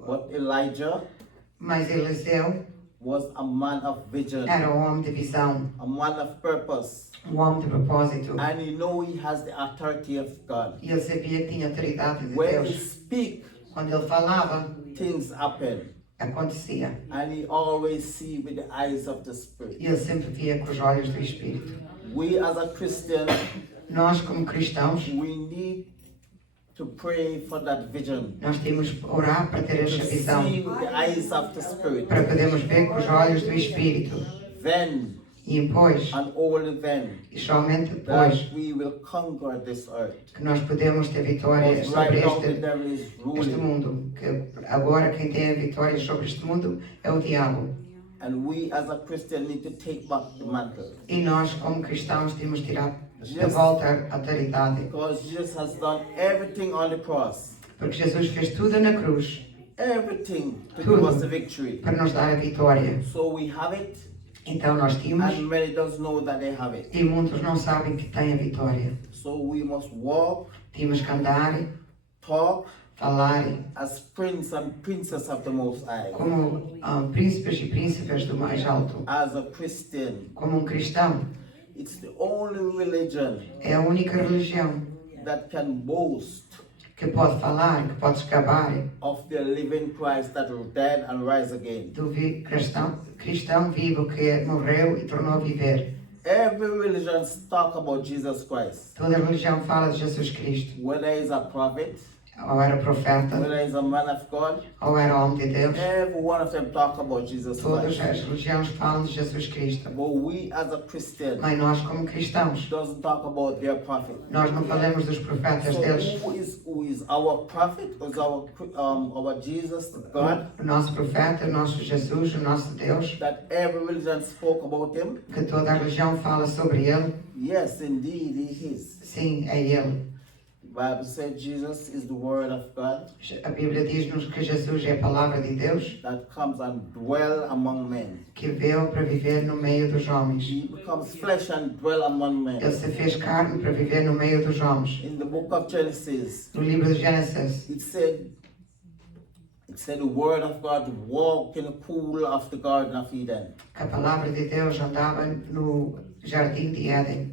But Elijah mas Eliseu was a man of vision, era um homem de visão, a man of purpose, homem de propósito. and he know he has the authority of God. E ele sabia que tinha autoridade de When he Deus. speak, Quando ele falava, things happen, acontecia. and he always see with the eyes of the Spirit. E ele sempre via com os olhos do Espírito. We as a Christian, Nós, como cristãos, we need to pray for that vision, nós temos que orar para ter to esta visão, see with the eyes of the Spirit. para podermos ver com os olhos do Espírito. Then, E depois, and only then, e somente depois, that we will conquer this earth. que nós podemos ter vitória Because sobre right now the este devil is este ruling, mundo. Que agora quem tem a vitória sobre este mundo é o diabo. and we as a Christian need to take back the mantle. E nós, como cristãos, temos de tirar de Yes. volta a autoridade. Because Jesus has done everything on the cross, Porque Jesus fez tudo na cruz everything to Tudo. give us the victory. para nos dar a vitória. So we have it, Então nós temos, and many doesn't know that they have it. e muitos não sabem que têm a vitória. So we must walk, Temos que andar, talk falar as prince and princess of the Most High. como príncipes e príncipes do mais alto. As a Christian, Como um cristão, it's the only religion é a única religião that can boast que pode falar, que pode escapar of the living Christ that died and rise again. do cristão vivo que morreu e tornou a viver. Every religion talk about Jesus Christ. Toda religião fala de Jesus Cristo. Whether he's a prophet, Ou era profeta, whether he's a man of God, ou era homem de Deus. every one of them talk about Jesus Todas Christ. as religiões falam de Jesus Cristo. But we as a Christian Mas nós, como cristãos, doesn't talk about their prophet. nós não falamos dos profetas So deles. who is our prophet? Is our Jesus God? O nosso profeta, o nosso Jesus, o nosso Deus. That every religion spoke about him? Que toda a religião fala sobre ele. Yes, indeed, he is. Sim, é ele. The Bible says Jesus is the Word of God. A Bíblia diz-nos que Jesus é a palavra de Deus. That comes and dwell among men. Que veio para viver no meio dos homens. He becomes flesh and dwell among men. Ele se fez carne para viver no meio dos homens. In the book of Genesis, no livro de Gênesis, it said the Word of God walked in the cool of the Garden of Eden. A palavra de Deus andava no jardim de Éden.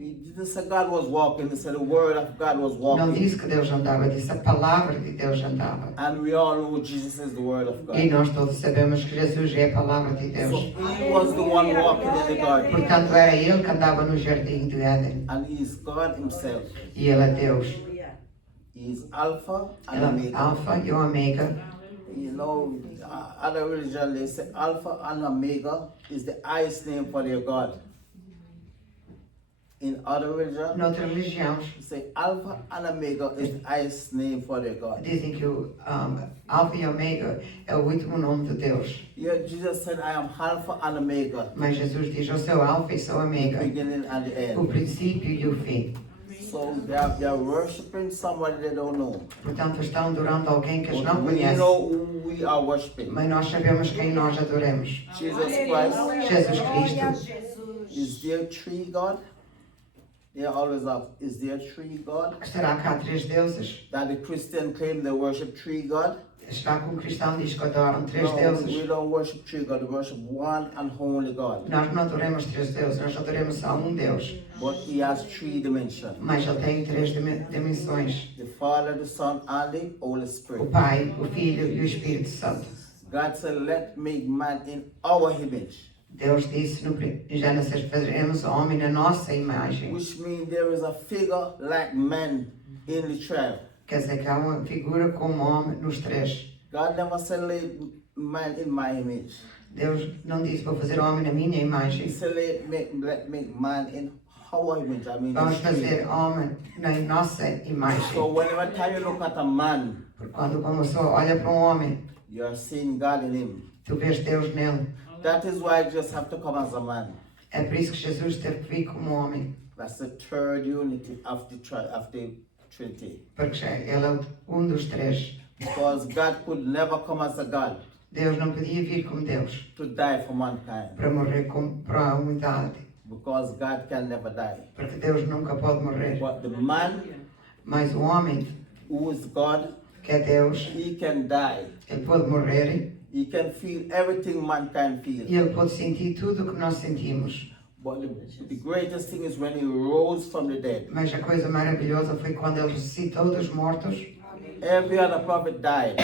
He didn't say God was walking, he said the Word of God was walking. Não disse que Deus andava, disse a palavra de Deus andava. And we all know Jesus is the Word of God. E nós todos sabemos que Jesus é a palavra de Deus. So he was the one walking in the garden. Portanto, era ele que andava no jardim de Éden. And he is God himself. E ele é Deus. He is Alpha and Ele é Omega. Alfa e o Omega. You know, other religion they say Alpha and Omega is the highest name for their God. In other religions, Noutra religião, say Alpha and Omega is the highest name for their God. dizem que o Alfa e Omega é o último nome de Deus. Yeah, Jesus said, I am Alpha and Omega. Mas Jesus diz, eu sou Alfa e sou Omega. The beginning and the O end. princípio e o fim. So they are worshiping somebody they don't know. Portanto, estão adorando alguém que eles não But we conhecem. know who we are worshiping. Mas nós sabemos quem nós adoramos. Jesus Christ. Jesus Cristo. Is there three God? They always ask, is there three God? Será que há três deuses? That the Christian claim they worship three God? Será que um cristão diz que adoram três No, deuses? we don't worship three God, we worship one and only God. Nós não adoramos três deuses, nós adoramos só um Deus. But he has three dimensions. Mas ele tem três dimensões. The Father, the Son, and the Holy O Spirit. Pai, o Filho e o Espírito Santo. God said, let make man in our image. Deus disse em Gênesis, fazeremos o homem na nossa imagem. Which means there is a figure like man in the tribe. Quer dizer que há uma figura como homem nos três. God never said, let man in my image. Deus não disse, vou fazer o homem na minha He imagem. said, let make man in our image. I mean, Vamos his fazer tree. homem na nossa imagem. So whenever time you look at a man, Porque quando uma pessoa olha para um homem, you are seeing God in him. tu vês Deus nele. That is why you just have to come as a man. É por isso que Jesus teve que vir como homem. That's the third unity of the Trinity. Porque ele é um dos três. Because God could never come as a God Deus não podia vir como Deus to die for mankind. para morrer para a humanidade. Because God can never die. Porque Deus nunca pode morrer. But the man Mas o homem, who is God, que é Deus, he can die. ele pode morrer He can feel everything mankind e feels. ele pode sentir tudo o que nós sentimos. But the greatest thing is when he rose from the dead. Mas a coisa maravilhosa foi quando ele ressuscitou dos mortos. Every other prophet died,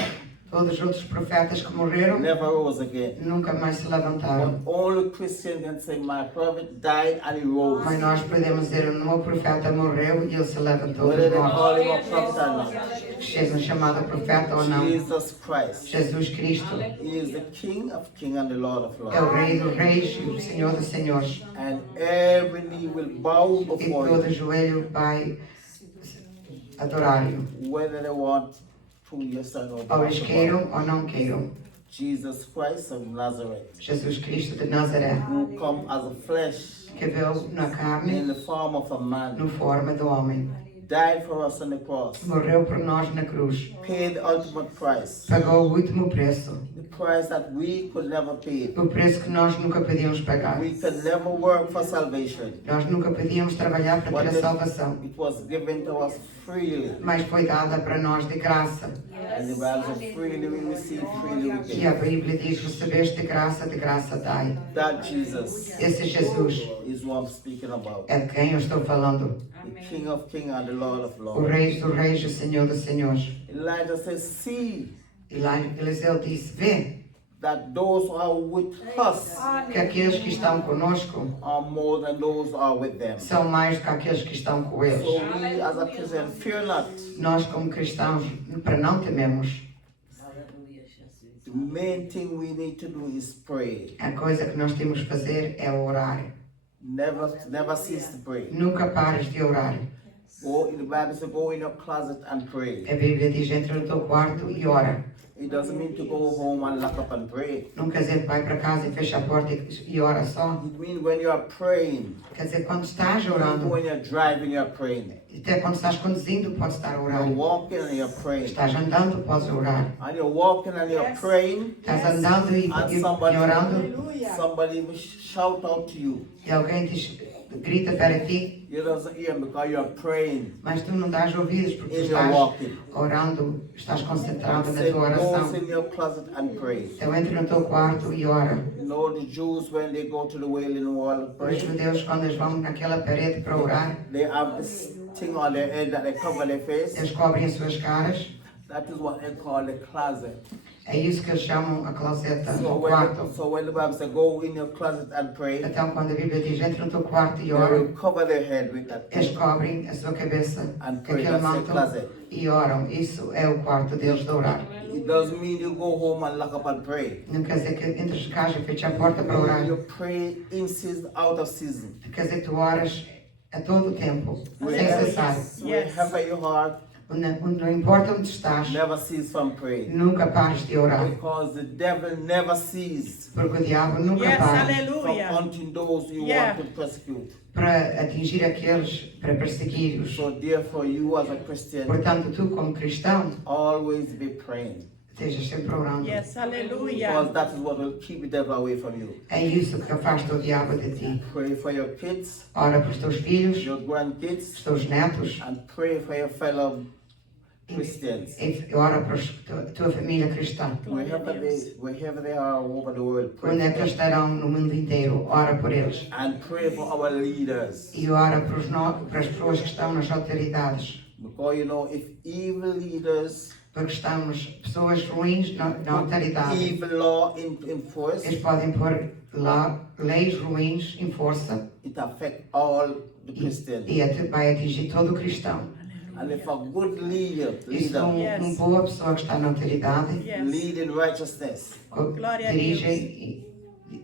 Todos os outros profetas que morreram never rose again. nunca mais se levantaram. But only Christian can say, my prophet died and he rose. Mas nós podemos dizer, o meu profeta morreu e ele se levantou Whether dos they call him a mortos. prophet or not. Seja chamado profeta ou não. Jesus Christ. Jesus Cristo He is the King of kings and the Lord of é o lords. Rei dos Reis e o Senhor dos Senhores. And every knee will bow E before todo him, joelho vai adorar-o. whether they want to, yes or no. Ou eles queiram ou não queiram. Jesus Christ of Nazareth, Jesus Cristo de Nazaré, who come as a flesh que veio na in carne, the form of a man, no forma do homem. died for us on the cross, Morreu por nós na cruz. paid the ultimate price, Pagou o último preço. the price that we could never pay. O preço que nós nunca podíamos pagar. We could never work for salvation, Nós nunca podíamos trabalhar para ter a salvação. it was given to us freely. Mas foi dada para nós de graça. And the Bible says, freely we receive, freely we E a give. Bíblia diz, recebeste de graça dai. That Jesus Esse Jesus is what I'm speaking about. é de quem eu estou falando. The King of kings and the Lord of O lords. Rei dos Reis e o Senhor dos Senhores. Elijah says, see E lá Eliseu disse, vê, that those who are with us que aqueles que estão conosco are more than those who are with them. são mais do que aqueles que estão com eles. So we as a Christian fear not. Nós, como cristãos, para não tememos, The main thing we need to do is pray. a coisa que nós temos que fazer é orar. Never cease to pray. Nunca pares de orar. Go in the Bible says, go in your closet and pray. A Bíblia diz, entra no teu quarto e ora. It doesn't mean to go home and lock up and pray. Não quer dizer que vai para casa e fecha a porta e ora só. It means when you are praying. Quer dizer, quando estás orando, When you're driving, you're praying. até quando estás conduzindo, podes estar a orar. You're walking and you're praying. Estás andando, podes orar. And you're walking and you're praying. Estás andando e orando. Somebody will shout out to you. E alguém grita para ti. You don't hear because you're praying. Mas tu não dás ouvidos porque tu You're estás walking. orando, estás concentrado na Say, tua go oração. in your closet and pray. Então entra no teu quarto e ora. You know the Jews when they go to the Wailing Wall and Os pray, judeus, quando eles vão naquela parede para orar, they have this thing on their head that they cover their face. eles cobrem as suas caras. That is what they call the closet. É isso que eles chamam a closeta, So o quarto. when the Bible says go in your closet and pray, Então, quando a Bíblia diz, entra no teu quarto e they ora, will cover their head with that eles thing cobrem a sua cabeça and com pray. aquele That's the manto closet. e oram. Isso é o quarto deles de orar. It doesn't mean you go home and lock up and pray. Não quer dizer que entres de casa e feches a porta para orar. You pray in season, out of season. Quer dizer que tu oras a todo o tempo, sem cessar. Wherever you are, Não importa onde estás, never cease from praying. nunca pares de orar. Because the devil never ceases Porque o diabo nunca para from hunting those you want to persecute. para atingir aqueles, para persegui-los. So therefore you as a Christian, Portanto, tu como cristão, always be praying. estejas sempre orando. Yes, hallelujah. Because that is what will keep the devil away from you. É isso que afasta o diabo de ti. Pray for your kids, Ora para os teus filhos, your grandkids, os teus netos, and pray for your fellow Christians. e ora para a tua família cristã. Wherever they are over the world, pray Onde é for que eles them. estarão no mundo inteiro, ora por eles. And pray for our leaders. E ora para as pessoas que estão nas autoridades. Because you know, if evil leaders Porque estamos pessoas ruins na autoridade. evil law in force, Eles podem pôr leis ruins em força it affects all the Christians. e vai atingir todo o cristão. And if a good leader, E se uma boa pessoa que está na autoridade lead in righteousness, dirige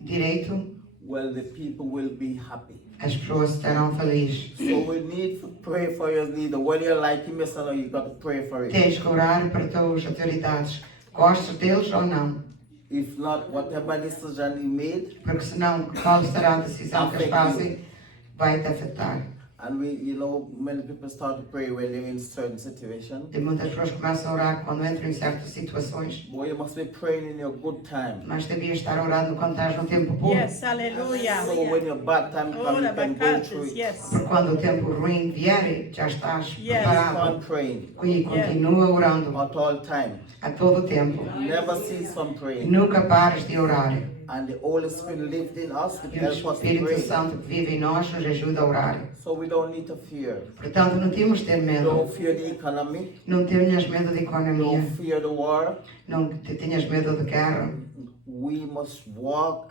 direito, well, the people will be happy. as pessoas estarão felizes. So we need to pray for your leader. Whether you like him or not, you got to pray for it. Tens que orar para as tuas autoridades, gostas deles ou não. If not, whatever decision he made, Porque senão, qual será a decisão que eles fazem, vai te afetar. and many people start to pray when they're in certain situation. E muitas pessoas começam a orar quando entram em certas situações. Boy, you must be praying in your good time. Mas devias estar orando quando estás no tempo bom. Yes, hallelujah. So when your bad time comes, you can go through it. Yes. Porque quando o tempo ruim vier, já estás Keep preparado. on praying E continua orando at all time. a todo tempo. Never cease from praying. Nunca pares de orar. And the Holy Spirit lives in us to E o help us to Espírito pray. Santo que vive em nós nos ajuda a orar. So we don't need to fear. Portanto, não temos de ter medo. Don't fear the economy. Não tenhas medo da economia. Don't fear the war. Não tenhas medo de guerra. We must walk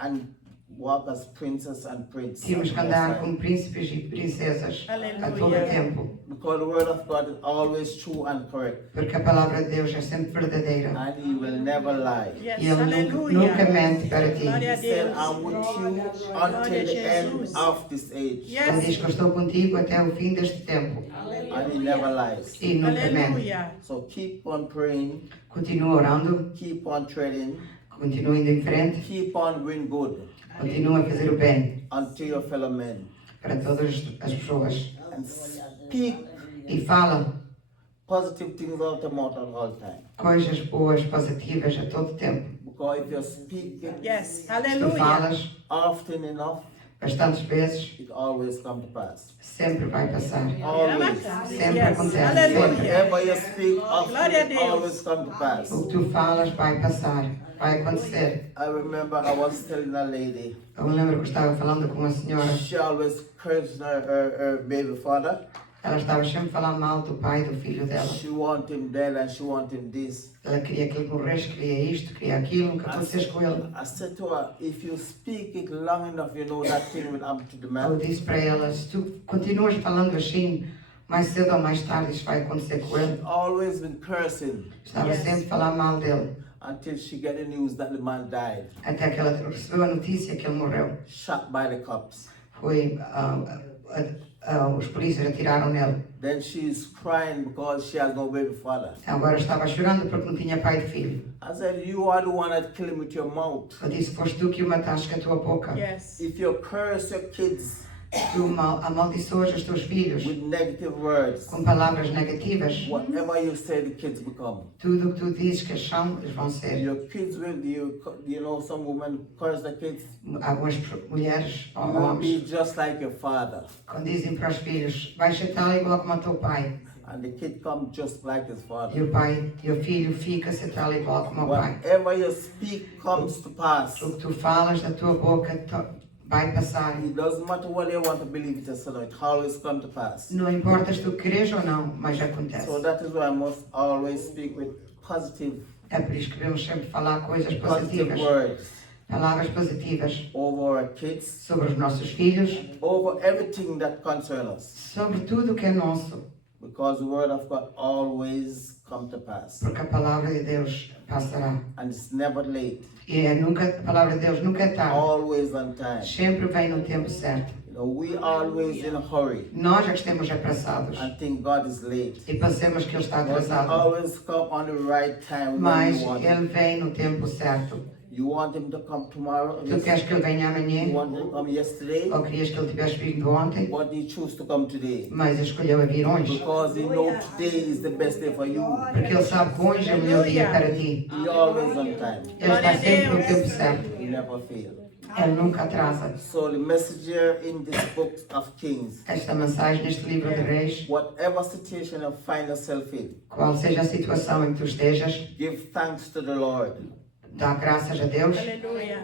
as princes and princes. Temos que andar como príncipes e princesas a todo o tempo. Because the word of God is always true and correct. Porque a palavra de Deus é sempre verdadeira. And he will never lie. E Ele nunca mente para ti. He said, I'm with you until the end of this age. Ele diz que eu estou contigo até o fim deste tempo. And he never lies. E nunca mente. So keep on praying. Continua orando. Keep on treading. Continua indo em frente. Keep on doing good. Continua a fazer o bem unto your fellow men. para todas as pessoas. And speak E fala positive things out of mouth at all time. coisas boas, positivas a todo tempo. Because if you speak it Yes, Se tu hallelujah. falas often enough, bastantes vezes, it always comes to pass. sempre vai passar. Always. Sempre Yes, acontece. hallelujah. Sempre. Whatever you speak often, Glória a it Deus. always comes to pass. O que tu falas vai passar, vai acontecer. I remember I was telling a lady, Eu me lembro que estava falando com uma senhora, she always cursed her baby father. Ela estava sempre a falar mal do pai, do filho dela. She want him dead and she want him this. Ela queria que ele morresse, queria isto, queria aquilo, nunca acontecesse com ele. I said to her, if you speak it long enough, you know that thing will happen to the man. Eu disse para ela, se tu continuas falando assim, mais cedo ou mais tarde isso vai acontecer com ele. Always been cursing. Estava sempre a falar mal dele. Until she get the news that the man died. Até que ela recebeu a notícia que ele morreu. Shot by the cops. Foi, os polícias atiraram nele. Then she's crying because she has no baby father. Agora estava chorando porque não tinha pai de filho. I said, you are the one that killed him with your mouth. Eu disse, foste tu que o mataste com a tua boca. Yes. If you curse your kids Tu amaldiçoas os teus filhos with negative words, com palavras negativas. whatever you say, the kids become. Tudo o que tu dizes que são, eles vão ser. Your kids will, you know, some women curse the kids. Algumas mulheres ou You will be homens, just like your father. quando dizem para os filhos, vais ser tal igual como o teu pai. And the kid comes just like his father. E o filho fica ser tal igual como o pai. Whatever you speak comes to pass. O que tu falas da tua boca vai passar. It doesn't matter whether you want to believe it or not, it always comes to pass. Não importa se tu queres ou não, mas acontece. So that is why I must always speak with positive É por isso que devemos sempre falar coisas positive positivas. words Palavras positivas over our kids, sobre os nossos filhos, over everything that concerns us. sobre tudo que é nosso. Because the word of God always comes to pass. Porque a palavra de Deus passará. And it's never late. E a palavra de Deus nunca é tarde. Always on time. Sempre vem no tempo certo. You know, we always in a hurry Nós é que estamos apressados and think God is late. e pensamos que Ele está But he atrasado. always come on the right time when Mas you want Ele him. vem no tempo certo. You want him to come tomorrow? Tu queres que Ele venha You amanhã? want him to come yesterday? Ou querias que Ele tivesse vindo ontem? But he chose to come today. Mas Ele escolheu a vir hoje. Because he knows today is the best day for you. Porque Ele sabe que hoje é o melhor dia para ti. He always on time. Ele está sempre no tempo certo. He never fails. Ele nunca atrasa. So the message here in this book of Kings, Esta mensagem neste livro de Reis, whatever situation you find yourself in, qual seja a situação em que tu estejas, give thanks to the Lord. dá graças a Deus.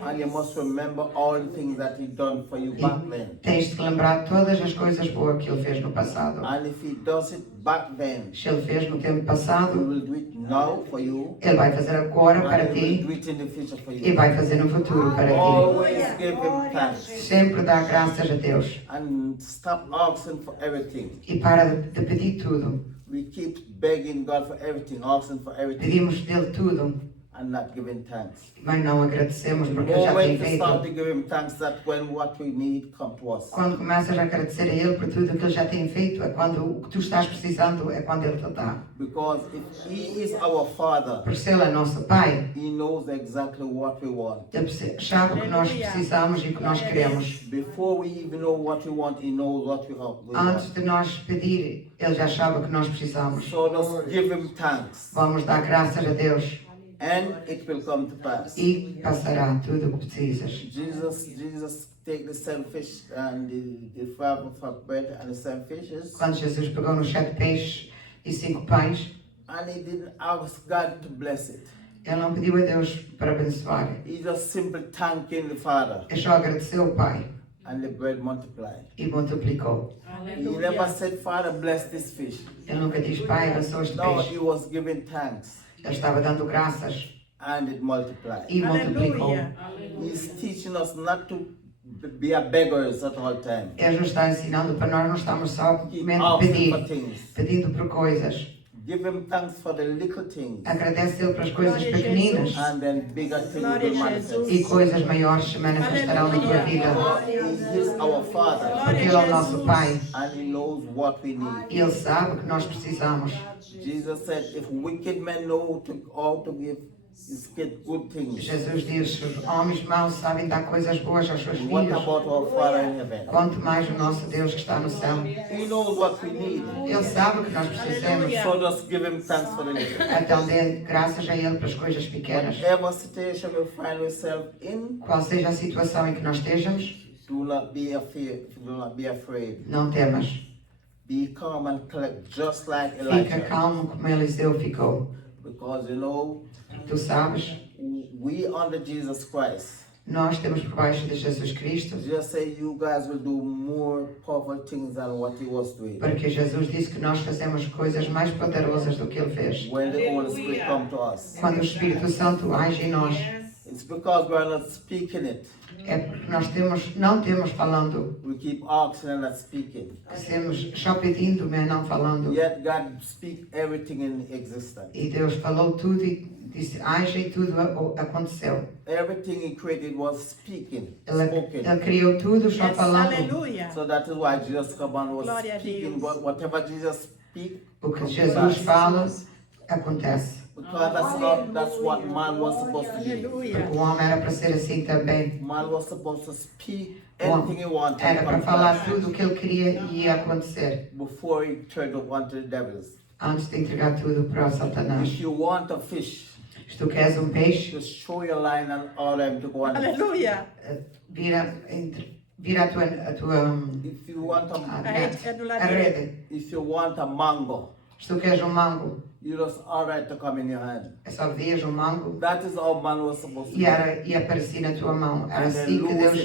And you must remember all the things that he done for you back then. Tens de lembrar todas as coisas boas que Ele fez no passado. And if he does it back then, Se Ele fez no tempo he passado, will do it now for you. Ele vai fazer agora para And he will ti do it in the future for e you. vai fazer no futuro para ti. Always give him thanks. Sempre dá graças a Deus And stop asking for everything. e para de pedir tudo. We keep begging God for everything, asking for everything, Pedimos dele tudo, and not giving thanks. mas não agradecemos The porque Ele já tem moment you start to feito. give him thanks, that when what we need come to us. Quando começas a agradecer a Ele por tudo que Ele já tem feito, é quando o que tu estás precisando é quando Ele te dá. Because if he is our Father, Por ser Ele é nosso Pai, he knows exactly what we want. Ele sabe o que nós precisamos e o que nós queremos. Before we even know what we want, he knows what we want. Antes de nós pedir, Ele já sabe o que nós precisamos. So just give him thanks, Vamos dar graças a Deus and it will come to pass. e passará tudo o que precisas. Jesus take the 7 fish and the 5 of bread and the 7 fishes, Quando Jesus pegou nos 7 peixes e 5 pães, and he didn't ask God to bless it. Ele não pediu a Deus para abençoar. He just simply thanking the Father, Ele só agradeceu ao Pai and the bread multiplied. e multiplicou. He never said, Father, bless this fish. Ele nunca diz, Pai, abençoa este No, peixe. he was giving thanks, Ele estava dando graças and it multiplied. e multiplicou. He's teaching us not to be a beggars at all time. Ele nos está ensinando para nós não estamos só Keep somente asking for things. pedindo por coisas. Give him thanks for the little things, Agradece Ele pelas coisas pequeninas and then bigger things will manifest. e coisas maiores se manifestarão na tua vida. He is our Father, Porque Ele é o nosso Pai and he knows what we need. e Ele sabe o que nós precisamos. Jesus said, if wicked men know how to give his kids good things, Jesus diz, se os homens maus sabem dar coisas boas aos seus what filhos, about our Father in heaven? quanto mais o nosso Deus que está no céu. He knows what we need. Ele sabe o que nós precisamos. So just give him thanks for the little. Então dê graças a Ele pelas coisas pequenas. Whatever situation we find ourselves in, Qual seja a situação em que nós estejamos, do not be afraid. não temas. Be calm and collect, just like Fica Elijah. calmo como Eliseu ficou. Because you know, Tu sabes, we under Jesus Christ, Nós temos por baixo de Jesus Cristo, just say you guys will do more powerful things than what he was doing. porque Jesus disse que nós fazemos coisas mais poderosas do que Ele fez. When the Holy Spirit come to us, Quando o Espírito Santo age em nós, it's because we are not speaking it. é porque nós não temos falando, We keep asking and not speaking. temos só pedindo, mas não falando. Yet God speak everything in existence. E Deus falou tudo e disse, age e tudo aconteceu. Everything he created was speaking, Ele spoken. criou tudo só falando. Aleluia. So that is why Jesus come on was Glória a speaking. Deus. Whatever Jesus speak, O que Jesus fala, acontece. because that's what man was supposed to be. Porque o homem era para ser assim também. Man was supposed to speak O anything homem he wanted era para come to falar pass tudo o que ele queria e ia acontecer. before he turned over to the devils. Antes de entregar tudo para o Satanás. If you want a fish, Se tu queres peixe, just show your line and order him to go on. Aleluia. vira a tua If you want a É rede. if you want a mango, Se tu queres mango, you just order it to come in your hand. é só vias mango That is how man was supposed to e aparecia na tua mão. Era And then assim que lose Deus,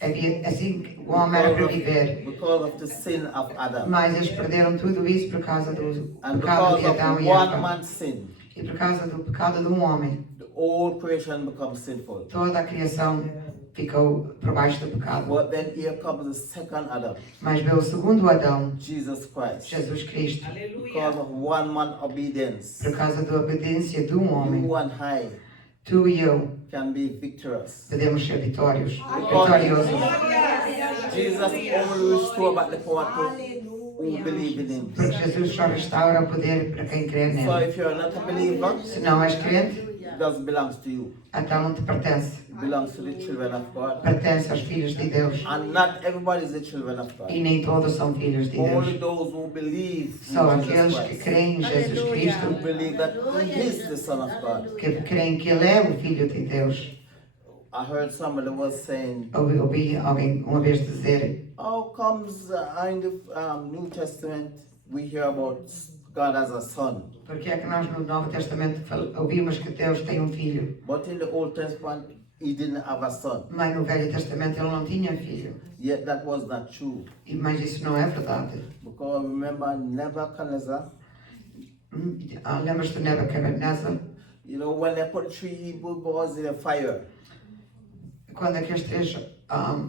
it. assim que o homem era para viver. because of the sin of Adam. Mas eles perderam tudo isso por causa do And pecado because de Adão of e one Eva. man's sin, E por causa do pecado de um homem, the whole creation becomes sinful. toda a criação ficou por baixo do pecado. But then here comes the second Adam, Mas veio o segundo Adão, Jesus Christ. Jesus Cristo, Because of one man's obedience, por causa da obediência de um homem. you and I Tu e eu can be victorious. podemos ser vitoriosos. Jesus only restore back the power to who believe in him. Porque Jesus só restaura o poder para quem crê So nele. if you're not a believer, Se não és crente, it doesn't belong to you. então não te pertence. It belongs to the children of God. Pertence aos filhos de Deus. And not everybody is the children of God. E nem todos são filhos de Only Deus. those who believe in Só Jesus aqueles que Christ, creem em Jesus who Cristo, believe that he is the Son of God. que creem que Ele é o Filho de Deus. I heard somebody was saying, Ouvi alguém uma vez dizer, how comes in the New Testament we hear about God as a son, porque é que nós no Novo Testamento ouvimos que Deus tem um filho, but in the Old Testament he didn't have a son? mas no Velho Testamento Ele não tinha filho. Yet that was not true. Mas isso não é verdade. Because remember Nebuchadnezzar, Lembras-te de Nebuchadnezzar? you know, when they put 3 Hebrew boys in a fire, Quando aqueles três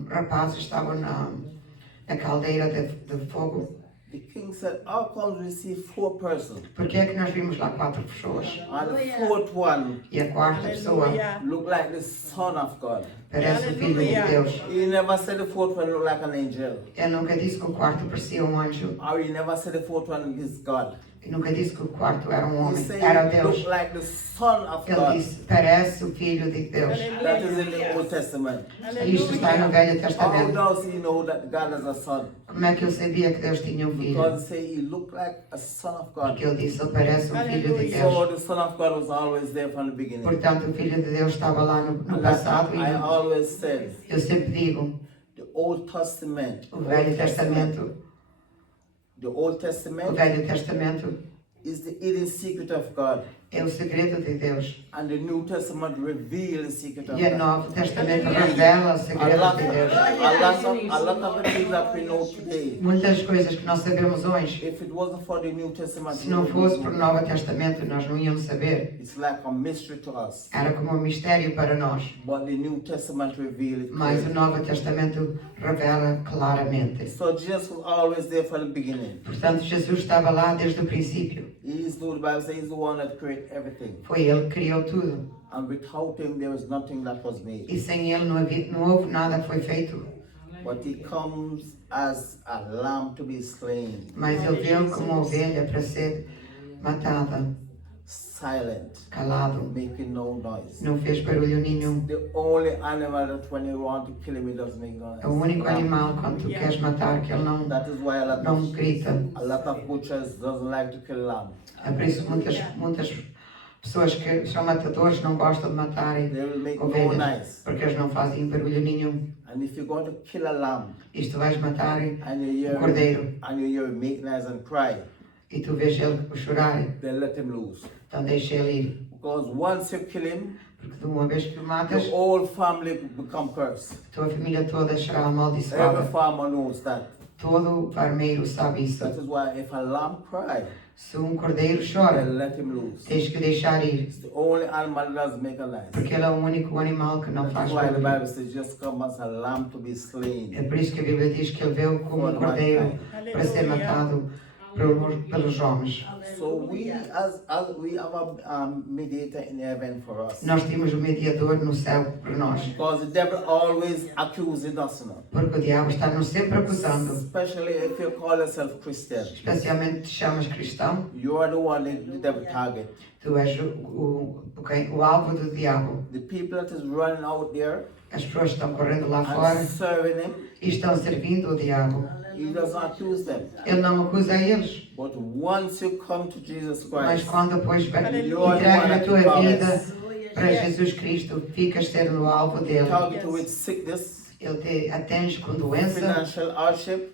rapazes estavam na caldeira de fogo, the king said, how come we see 4 persons? porque é que nós vimos lá 4 pessoas? And the 4th one E a quarta pessoa looked like the Son of God. parece o Filho de Deus. He never said the 4th one looked like an angel. Ele nunca disse que o quarto parecia um anjo. Or he never said the 4th one is God. E nunca disse que o quarto era um He homem. said Era he Deus. looked like the Son of Ele God. disse, parece o Filho de Deus. That is in the Old Testament. Isto está no Velho How Testamento. does he know that God is a son? Como é que ele sabia que Deus tinha um filho? Because he say he looked like a son of God. Porque ele disse, ele parece um Filho de So Deus. the Son of God was always there from the beginning. Portanto, o Filho de Deus estava lá no And passado. I always said, Eu sempre digo, the Old Testament, o Velho Testamento, the Old o Testament Velho Testamento is the hidden secret of God. é o segredo de Deus. And the New Testament reveals the secret of E o God. Novo Testamento revela os segredos de Deus. A lot of the things that we know today, Muitas coisas que nós sabemos hoje, if it wasn't for the New Testament, se não fosse por Novo Testamento, nós não íamos saber. it's like a mystery to us. Era como um mistério para nós. But the New Testament reveals it. Mas o clearly. Novo Testamento revela claramente. So Jesus was always there from the beginning. Portanto, Jesus estava lá desde o princípio. He's the Bible says he's the one that created everything. Foi Ele que criou tudo. And without him there was nothing that was made. E sem Ele não houve nada que foi feito. But he comes as a lamb to be slain, Mas Ele veio como uma ovelha para ser matada, silent, calado. making no noise. Não fez barulho nenhum. The only animal that when you want to kill him, he doesn't make noise. É o único animal quando tu queres matar que Ele não, That is why não grita. a lot of butchers doesn't like to kill lamb. É por isso que muitas pessoas que são matadores não gostam de matarem They will make no ovelhas, noise. porque eles não fazem barulho nenhum. And if you're going to kill a lamb Isto vais matar and you hear cordeiro him make noise and cry, e tu vês ele chorar, then let him loose. então deixa ele ir. Because once you kill him, Porque de uma vez que o matas, the whole family become cursed. tua família toda será Every amaldiçoada. farmer knows that. Todo farmeiro sabe isso. That is why if a lamb cries, Se cordeiro chora, then let him loose. tens que deixar ir. It's the only animal that does make a noise. Porque ele é o único animal que não faz That's why the barulho. Bible says, just come as a lamb to be slain. É por isso que a Bíblia diz que ele veio como cordeiro para ser matado pelos homens. So we have a mediator in heaven for us. Nós temos um mediador no céu por nós. Because the devil always accusing us, you know. Porque o diabo está-nos sempre acusando. Especially if you call yourself Christian. Especialmente te chamas cristão. You are the one that the devil target. Tu és o alvo do diabo. The people that is running out there. As pessoas estão correndo lá fora serving him, e estão servindo o diabo. He doesn't accuse them. Ele não acusa eles. But once you come to Jesus Christ, Mas quando depois entregas a tua vida para Jesus Cristo, ficas sendo o alvo dele. With sickness, ele te atinge com doença, financial hardship,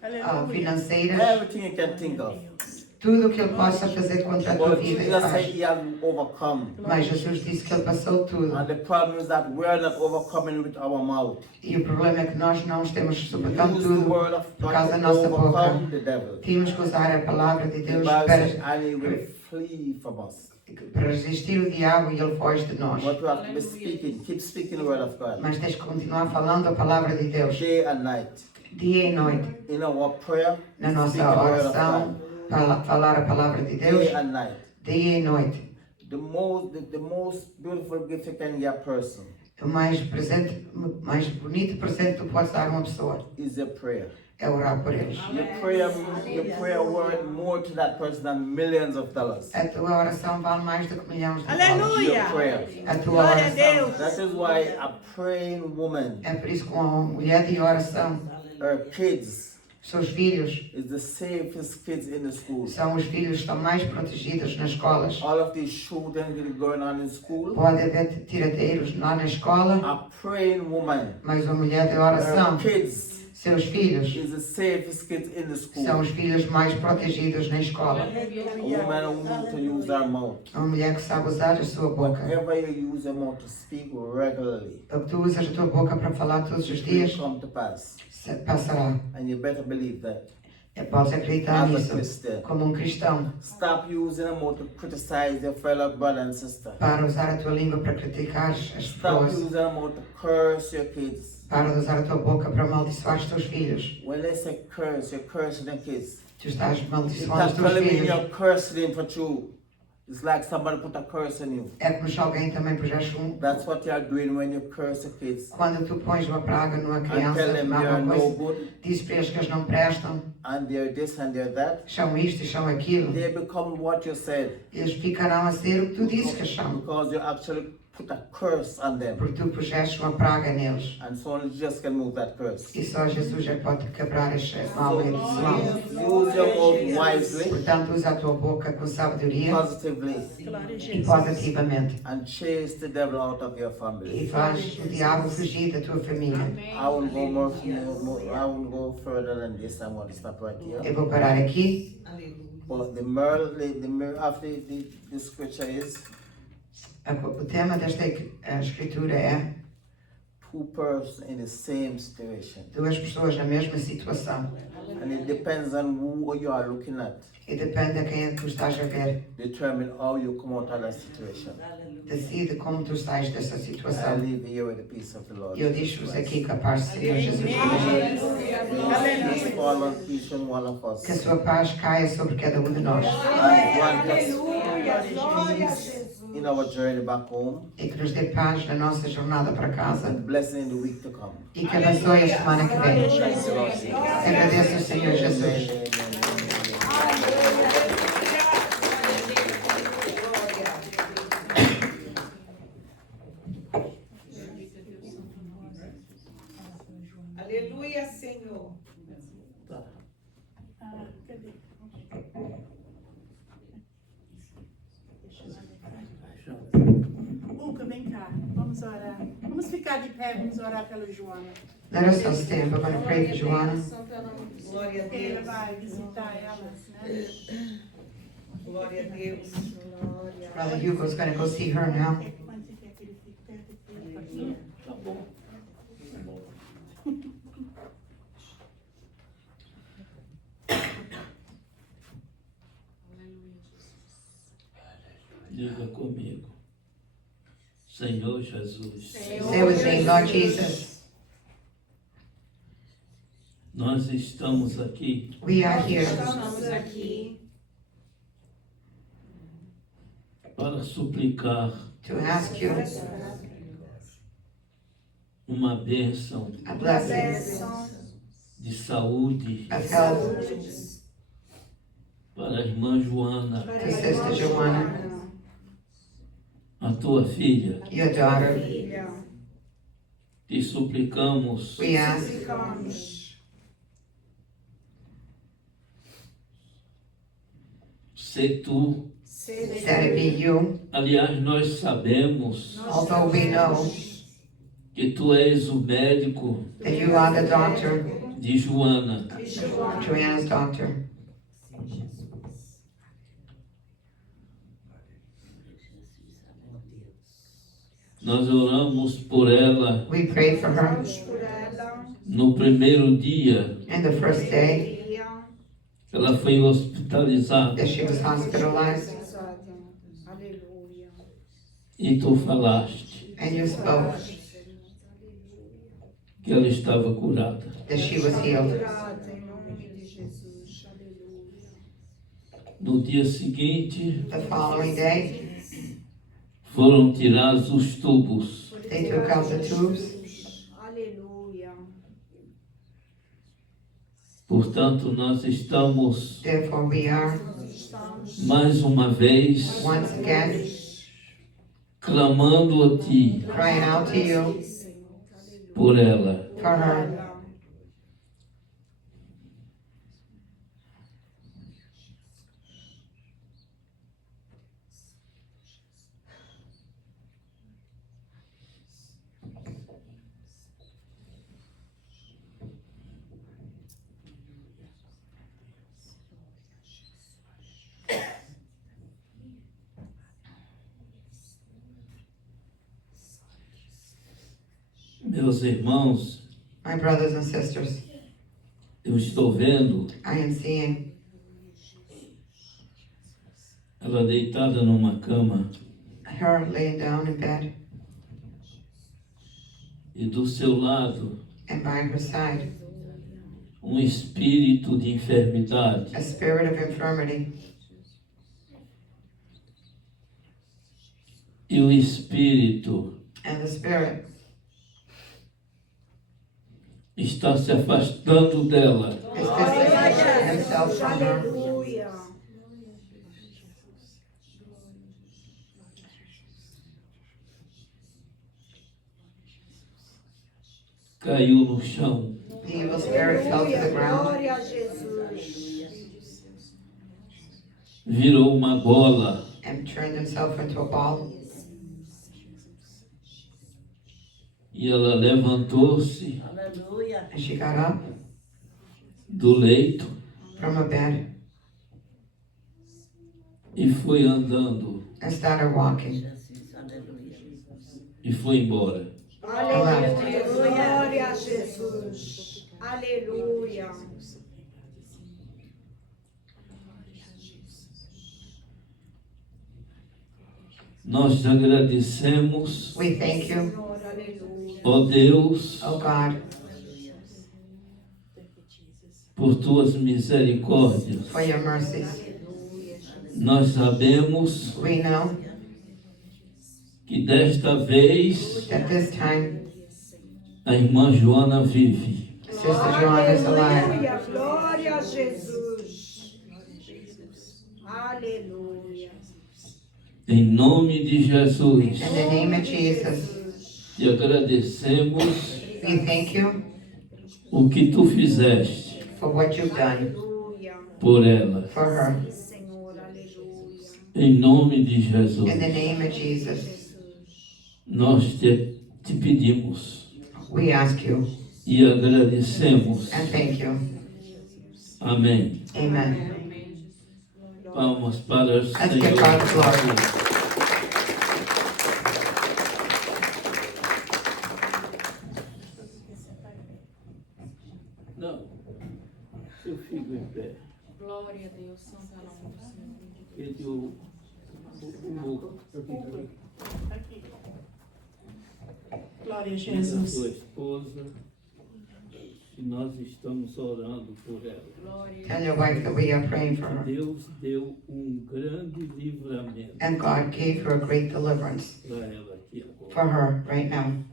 financeiras, everything you can think of. Tudo o que ele possa fazer contra a tua vida, ele faz. Mas Jesus disse que ele passou tudo. And the problem is that we are not overcoming with our mouth. E o problema é que nós não estamos suportando tudo por causa da nossa boca. Temos que usar a palavra de Deus para resistir o diabo e ele foge de nós. Mas tens que continuar falando a palavra de Deus. Dia e noite. Na nossa oração, falar a palavra de Deus. Dia e noite. The most beautiful gift you can give a person. O mais bonito presente que tu podes dar a uma pessoa is a prayer. É orar por eles. Your prayer worth more to that person than millions of dollars. A tua oração vale mais do que milhões de dólares. Aleluia! A tua oração. That is why a praying woman. É por isso que uma mulher de oração. Her kids. Seus filhos is the safest kids in the school. São os filhos que estão mais protegidos nas escolas. All of these shooting going on in school. Pode haver tiradeiros lá na escola. A praying woman. Mas uma mulher de oração. Her kids. Seus filhos is the safest kids in the school. São os filhos mais protegidos na escola. A woman who knows to use her mouth. Uma mulher que sabe usar a sua boca. Whenever you use your mouth to speak regularly. Tu usas a tua boca para falar todos os dias. Come to pass. Passará. And you better believe that. Podes acreditar nisso como cristão. Stop using a mouth to criticize your fellow brother and sister. Para usar a tua língua para criticar as pessoas. Stop using a mouth to curse your kids. Para usar a tua boca para amaldiçoar os teus filhos. When they say curse, you're cursing the kids. Tu estás amaldiçoando os teus filhos. You're cursing them for true. It's like somebody put a curse on you. É como se alguém também pusesse That's what you are doing when you curse the kids. Quando tu pões uma praga numa criança, diz para eles que eles não prestam. And they're this and they're that. São isto e são aquilo. They become what you said. Eles ficarão a ser o que tu disse que são. Because you actually put a curse on them. Porque tu puseste uma praga neles. And so only Jesus can move that curse. E só Jesus é que pode quebrar esse maldição. Use your mouth wisely. Portanto, usa a tua boca com sabedoria. Positively. E positivamente. And chase the devil out of your family. E faz o diabo fugir da tua família. I will go further than this. I'm going to stop right here. Eu vou parar aqui. But the moral of the scripture is. O tema desta escritura é two persons in the same situation. Duas pessoas na mesma situação. And it depends on who you are looking at. E depende a quem tu estás a ver. Determine how you come out of that situation. Decide como tu sais dessa situação. I leave here with the peace of the Lord. Eu deixo-vos aqui com a paz do Senhor Jesus Cristo. Que a sua paz caia sobre cada um de nós. In our journey back home. E que nos dê paz na nossa jornada para casa. And blessing in the week to come. E que abençoe a semana que vem. Agradeço ao Senhor Jesus. Aleluia, Senhor. Hugo, vem cá, vamos orar. Vamos ficar de pé, vamos orar pela Joana. Let us all stand. We're going to pray for Joanna. Glória a Deus. Ele vai visitar ela, né? Glória a Deus. Brother Hugo's going to go see her now. Tá bom. Diga comigo. Senhor Jesus. Say with me, Lord Jesus. Nós estamos aqui. We are here Estamos aqui para suplicar to ask you uma bênção a blessing de saúde of health para a irmã Joana, to Sister Joanna, a tua filha. your daughter. Te suplicamos We ask se tu. that it be you, Aliás, nós sabemos although we know que tu és o médico that you are the doctor, de Joana. Joanna's doctor. Nós oramos por ela We prayed for her no primeiro dia in the first day que ela foi hospitalizada. that she was hospitalized, E tu falaste and you spoke que ela estava curada. that she was healed. No dia seguinte, The following day, foram tirados os tubos. they took out the tubes. Portanto, nós estamos Therefore, we are mais uma vez once again clamando a ti crying out to you por ela. for her. Meus irmãos, My brothers and sisters, eu estou vendo I am seeing ela deitada numa cama her laying down in bed, e do seu lado and by her side, espírito de enfermidade. a spirit of infirmity, E o espírito and the spirit está se afastando dela. is distancing himself from her. Caiu no chão. The evil spirit fell to the ground, Virou uma bola. and turned himself into a ball. E ela levantou-se And she got up do leito from a bed e foi andando and started walking e foi embora. and left. Glória a Jesus. Aleluia. Nós te agradecemos, We thank you, ó Deus, oh God, por tuas misericórdias. for your mercies. Nós sabemos We know que desta vez that this time a irmã Joana vive. Sister Joanna is alive. Aleluia. Glória a Jesus. Aleluia. Em nome de Jesus, In the name of Jesus, te agradecemos we thank you o que tu fizeste for what you've done por ela. for her. Em nome de Jesus, In the name of Jesus, nós te pedimos we ask you e agradecemos. and thank you. Amém. Amen. Palmas para o Let's Senhor. give God glory. Não, eu fico em pé. Glória a Deus, santo é o nome do Senhor. Ele Glória a a Jesus. sua esposa, e nós estamos orando por ela. Tell your wife that we are praying for her. Deus deu grande livramento And God gave her a great deliverance para ela aqui agora. for her right now.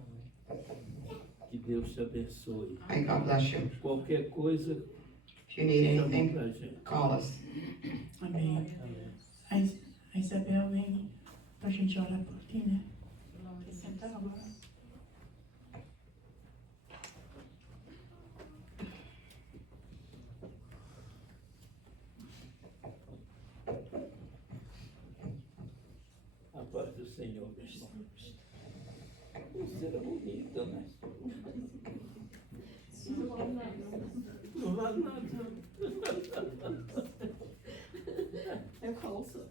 Que Deus te abençoe. May God bless you. Qualquer coisa, If you need chama anything, pra gente. call us. Amém. A Isabel vem pra gente orar por ti, né? Senta lá. A paz do Senhor, meu irmão. Você era bonita, né? Não vale nada. É falsa.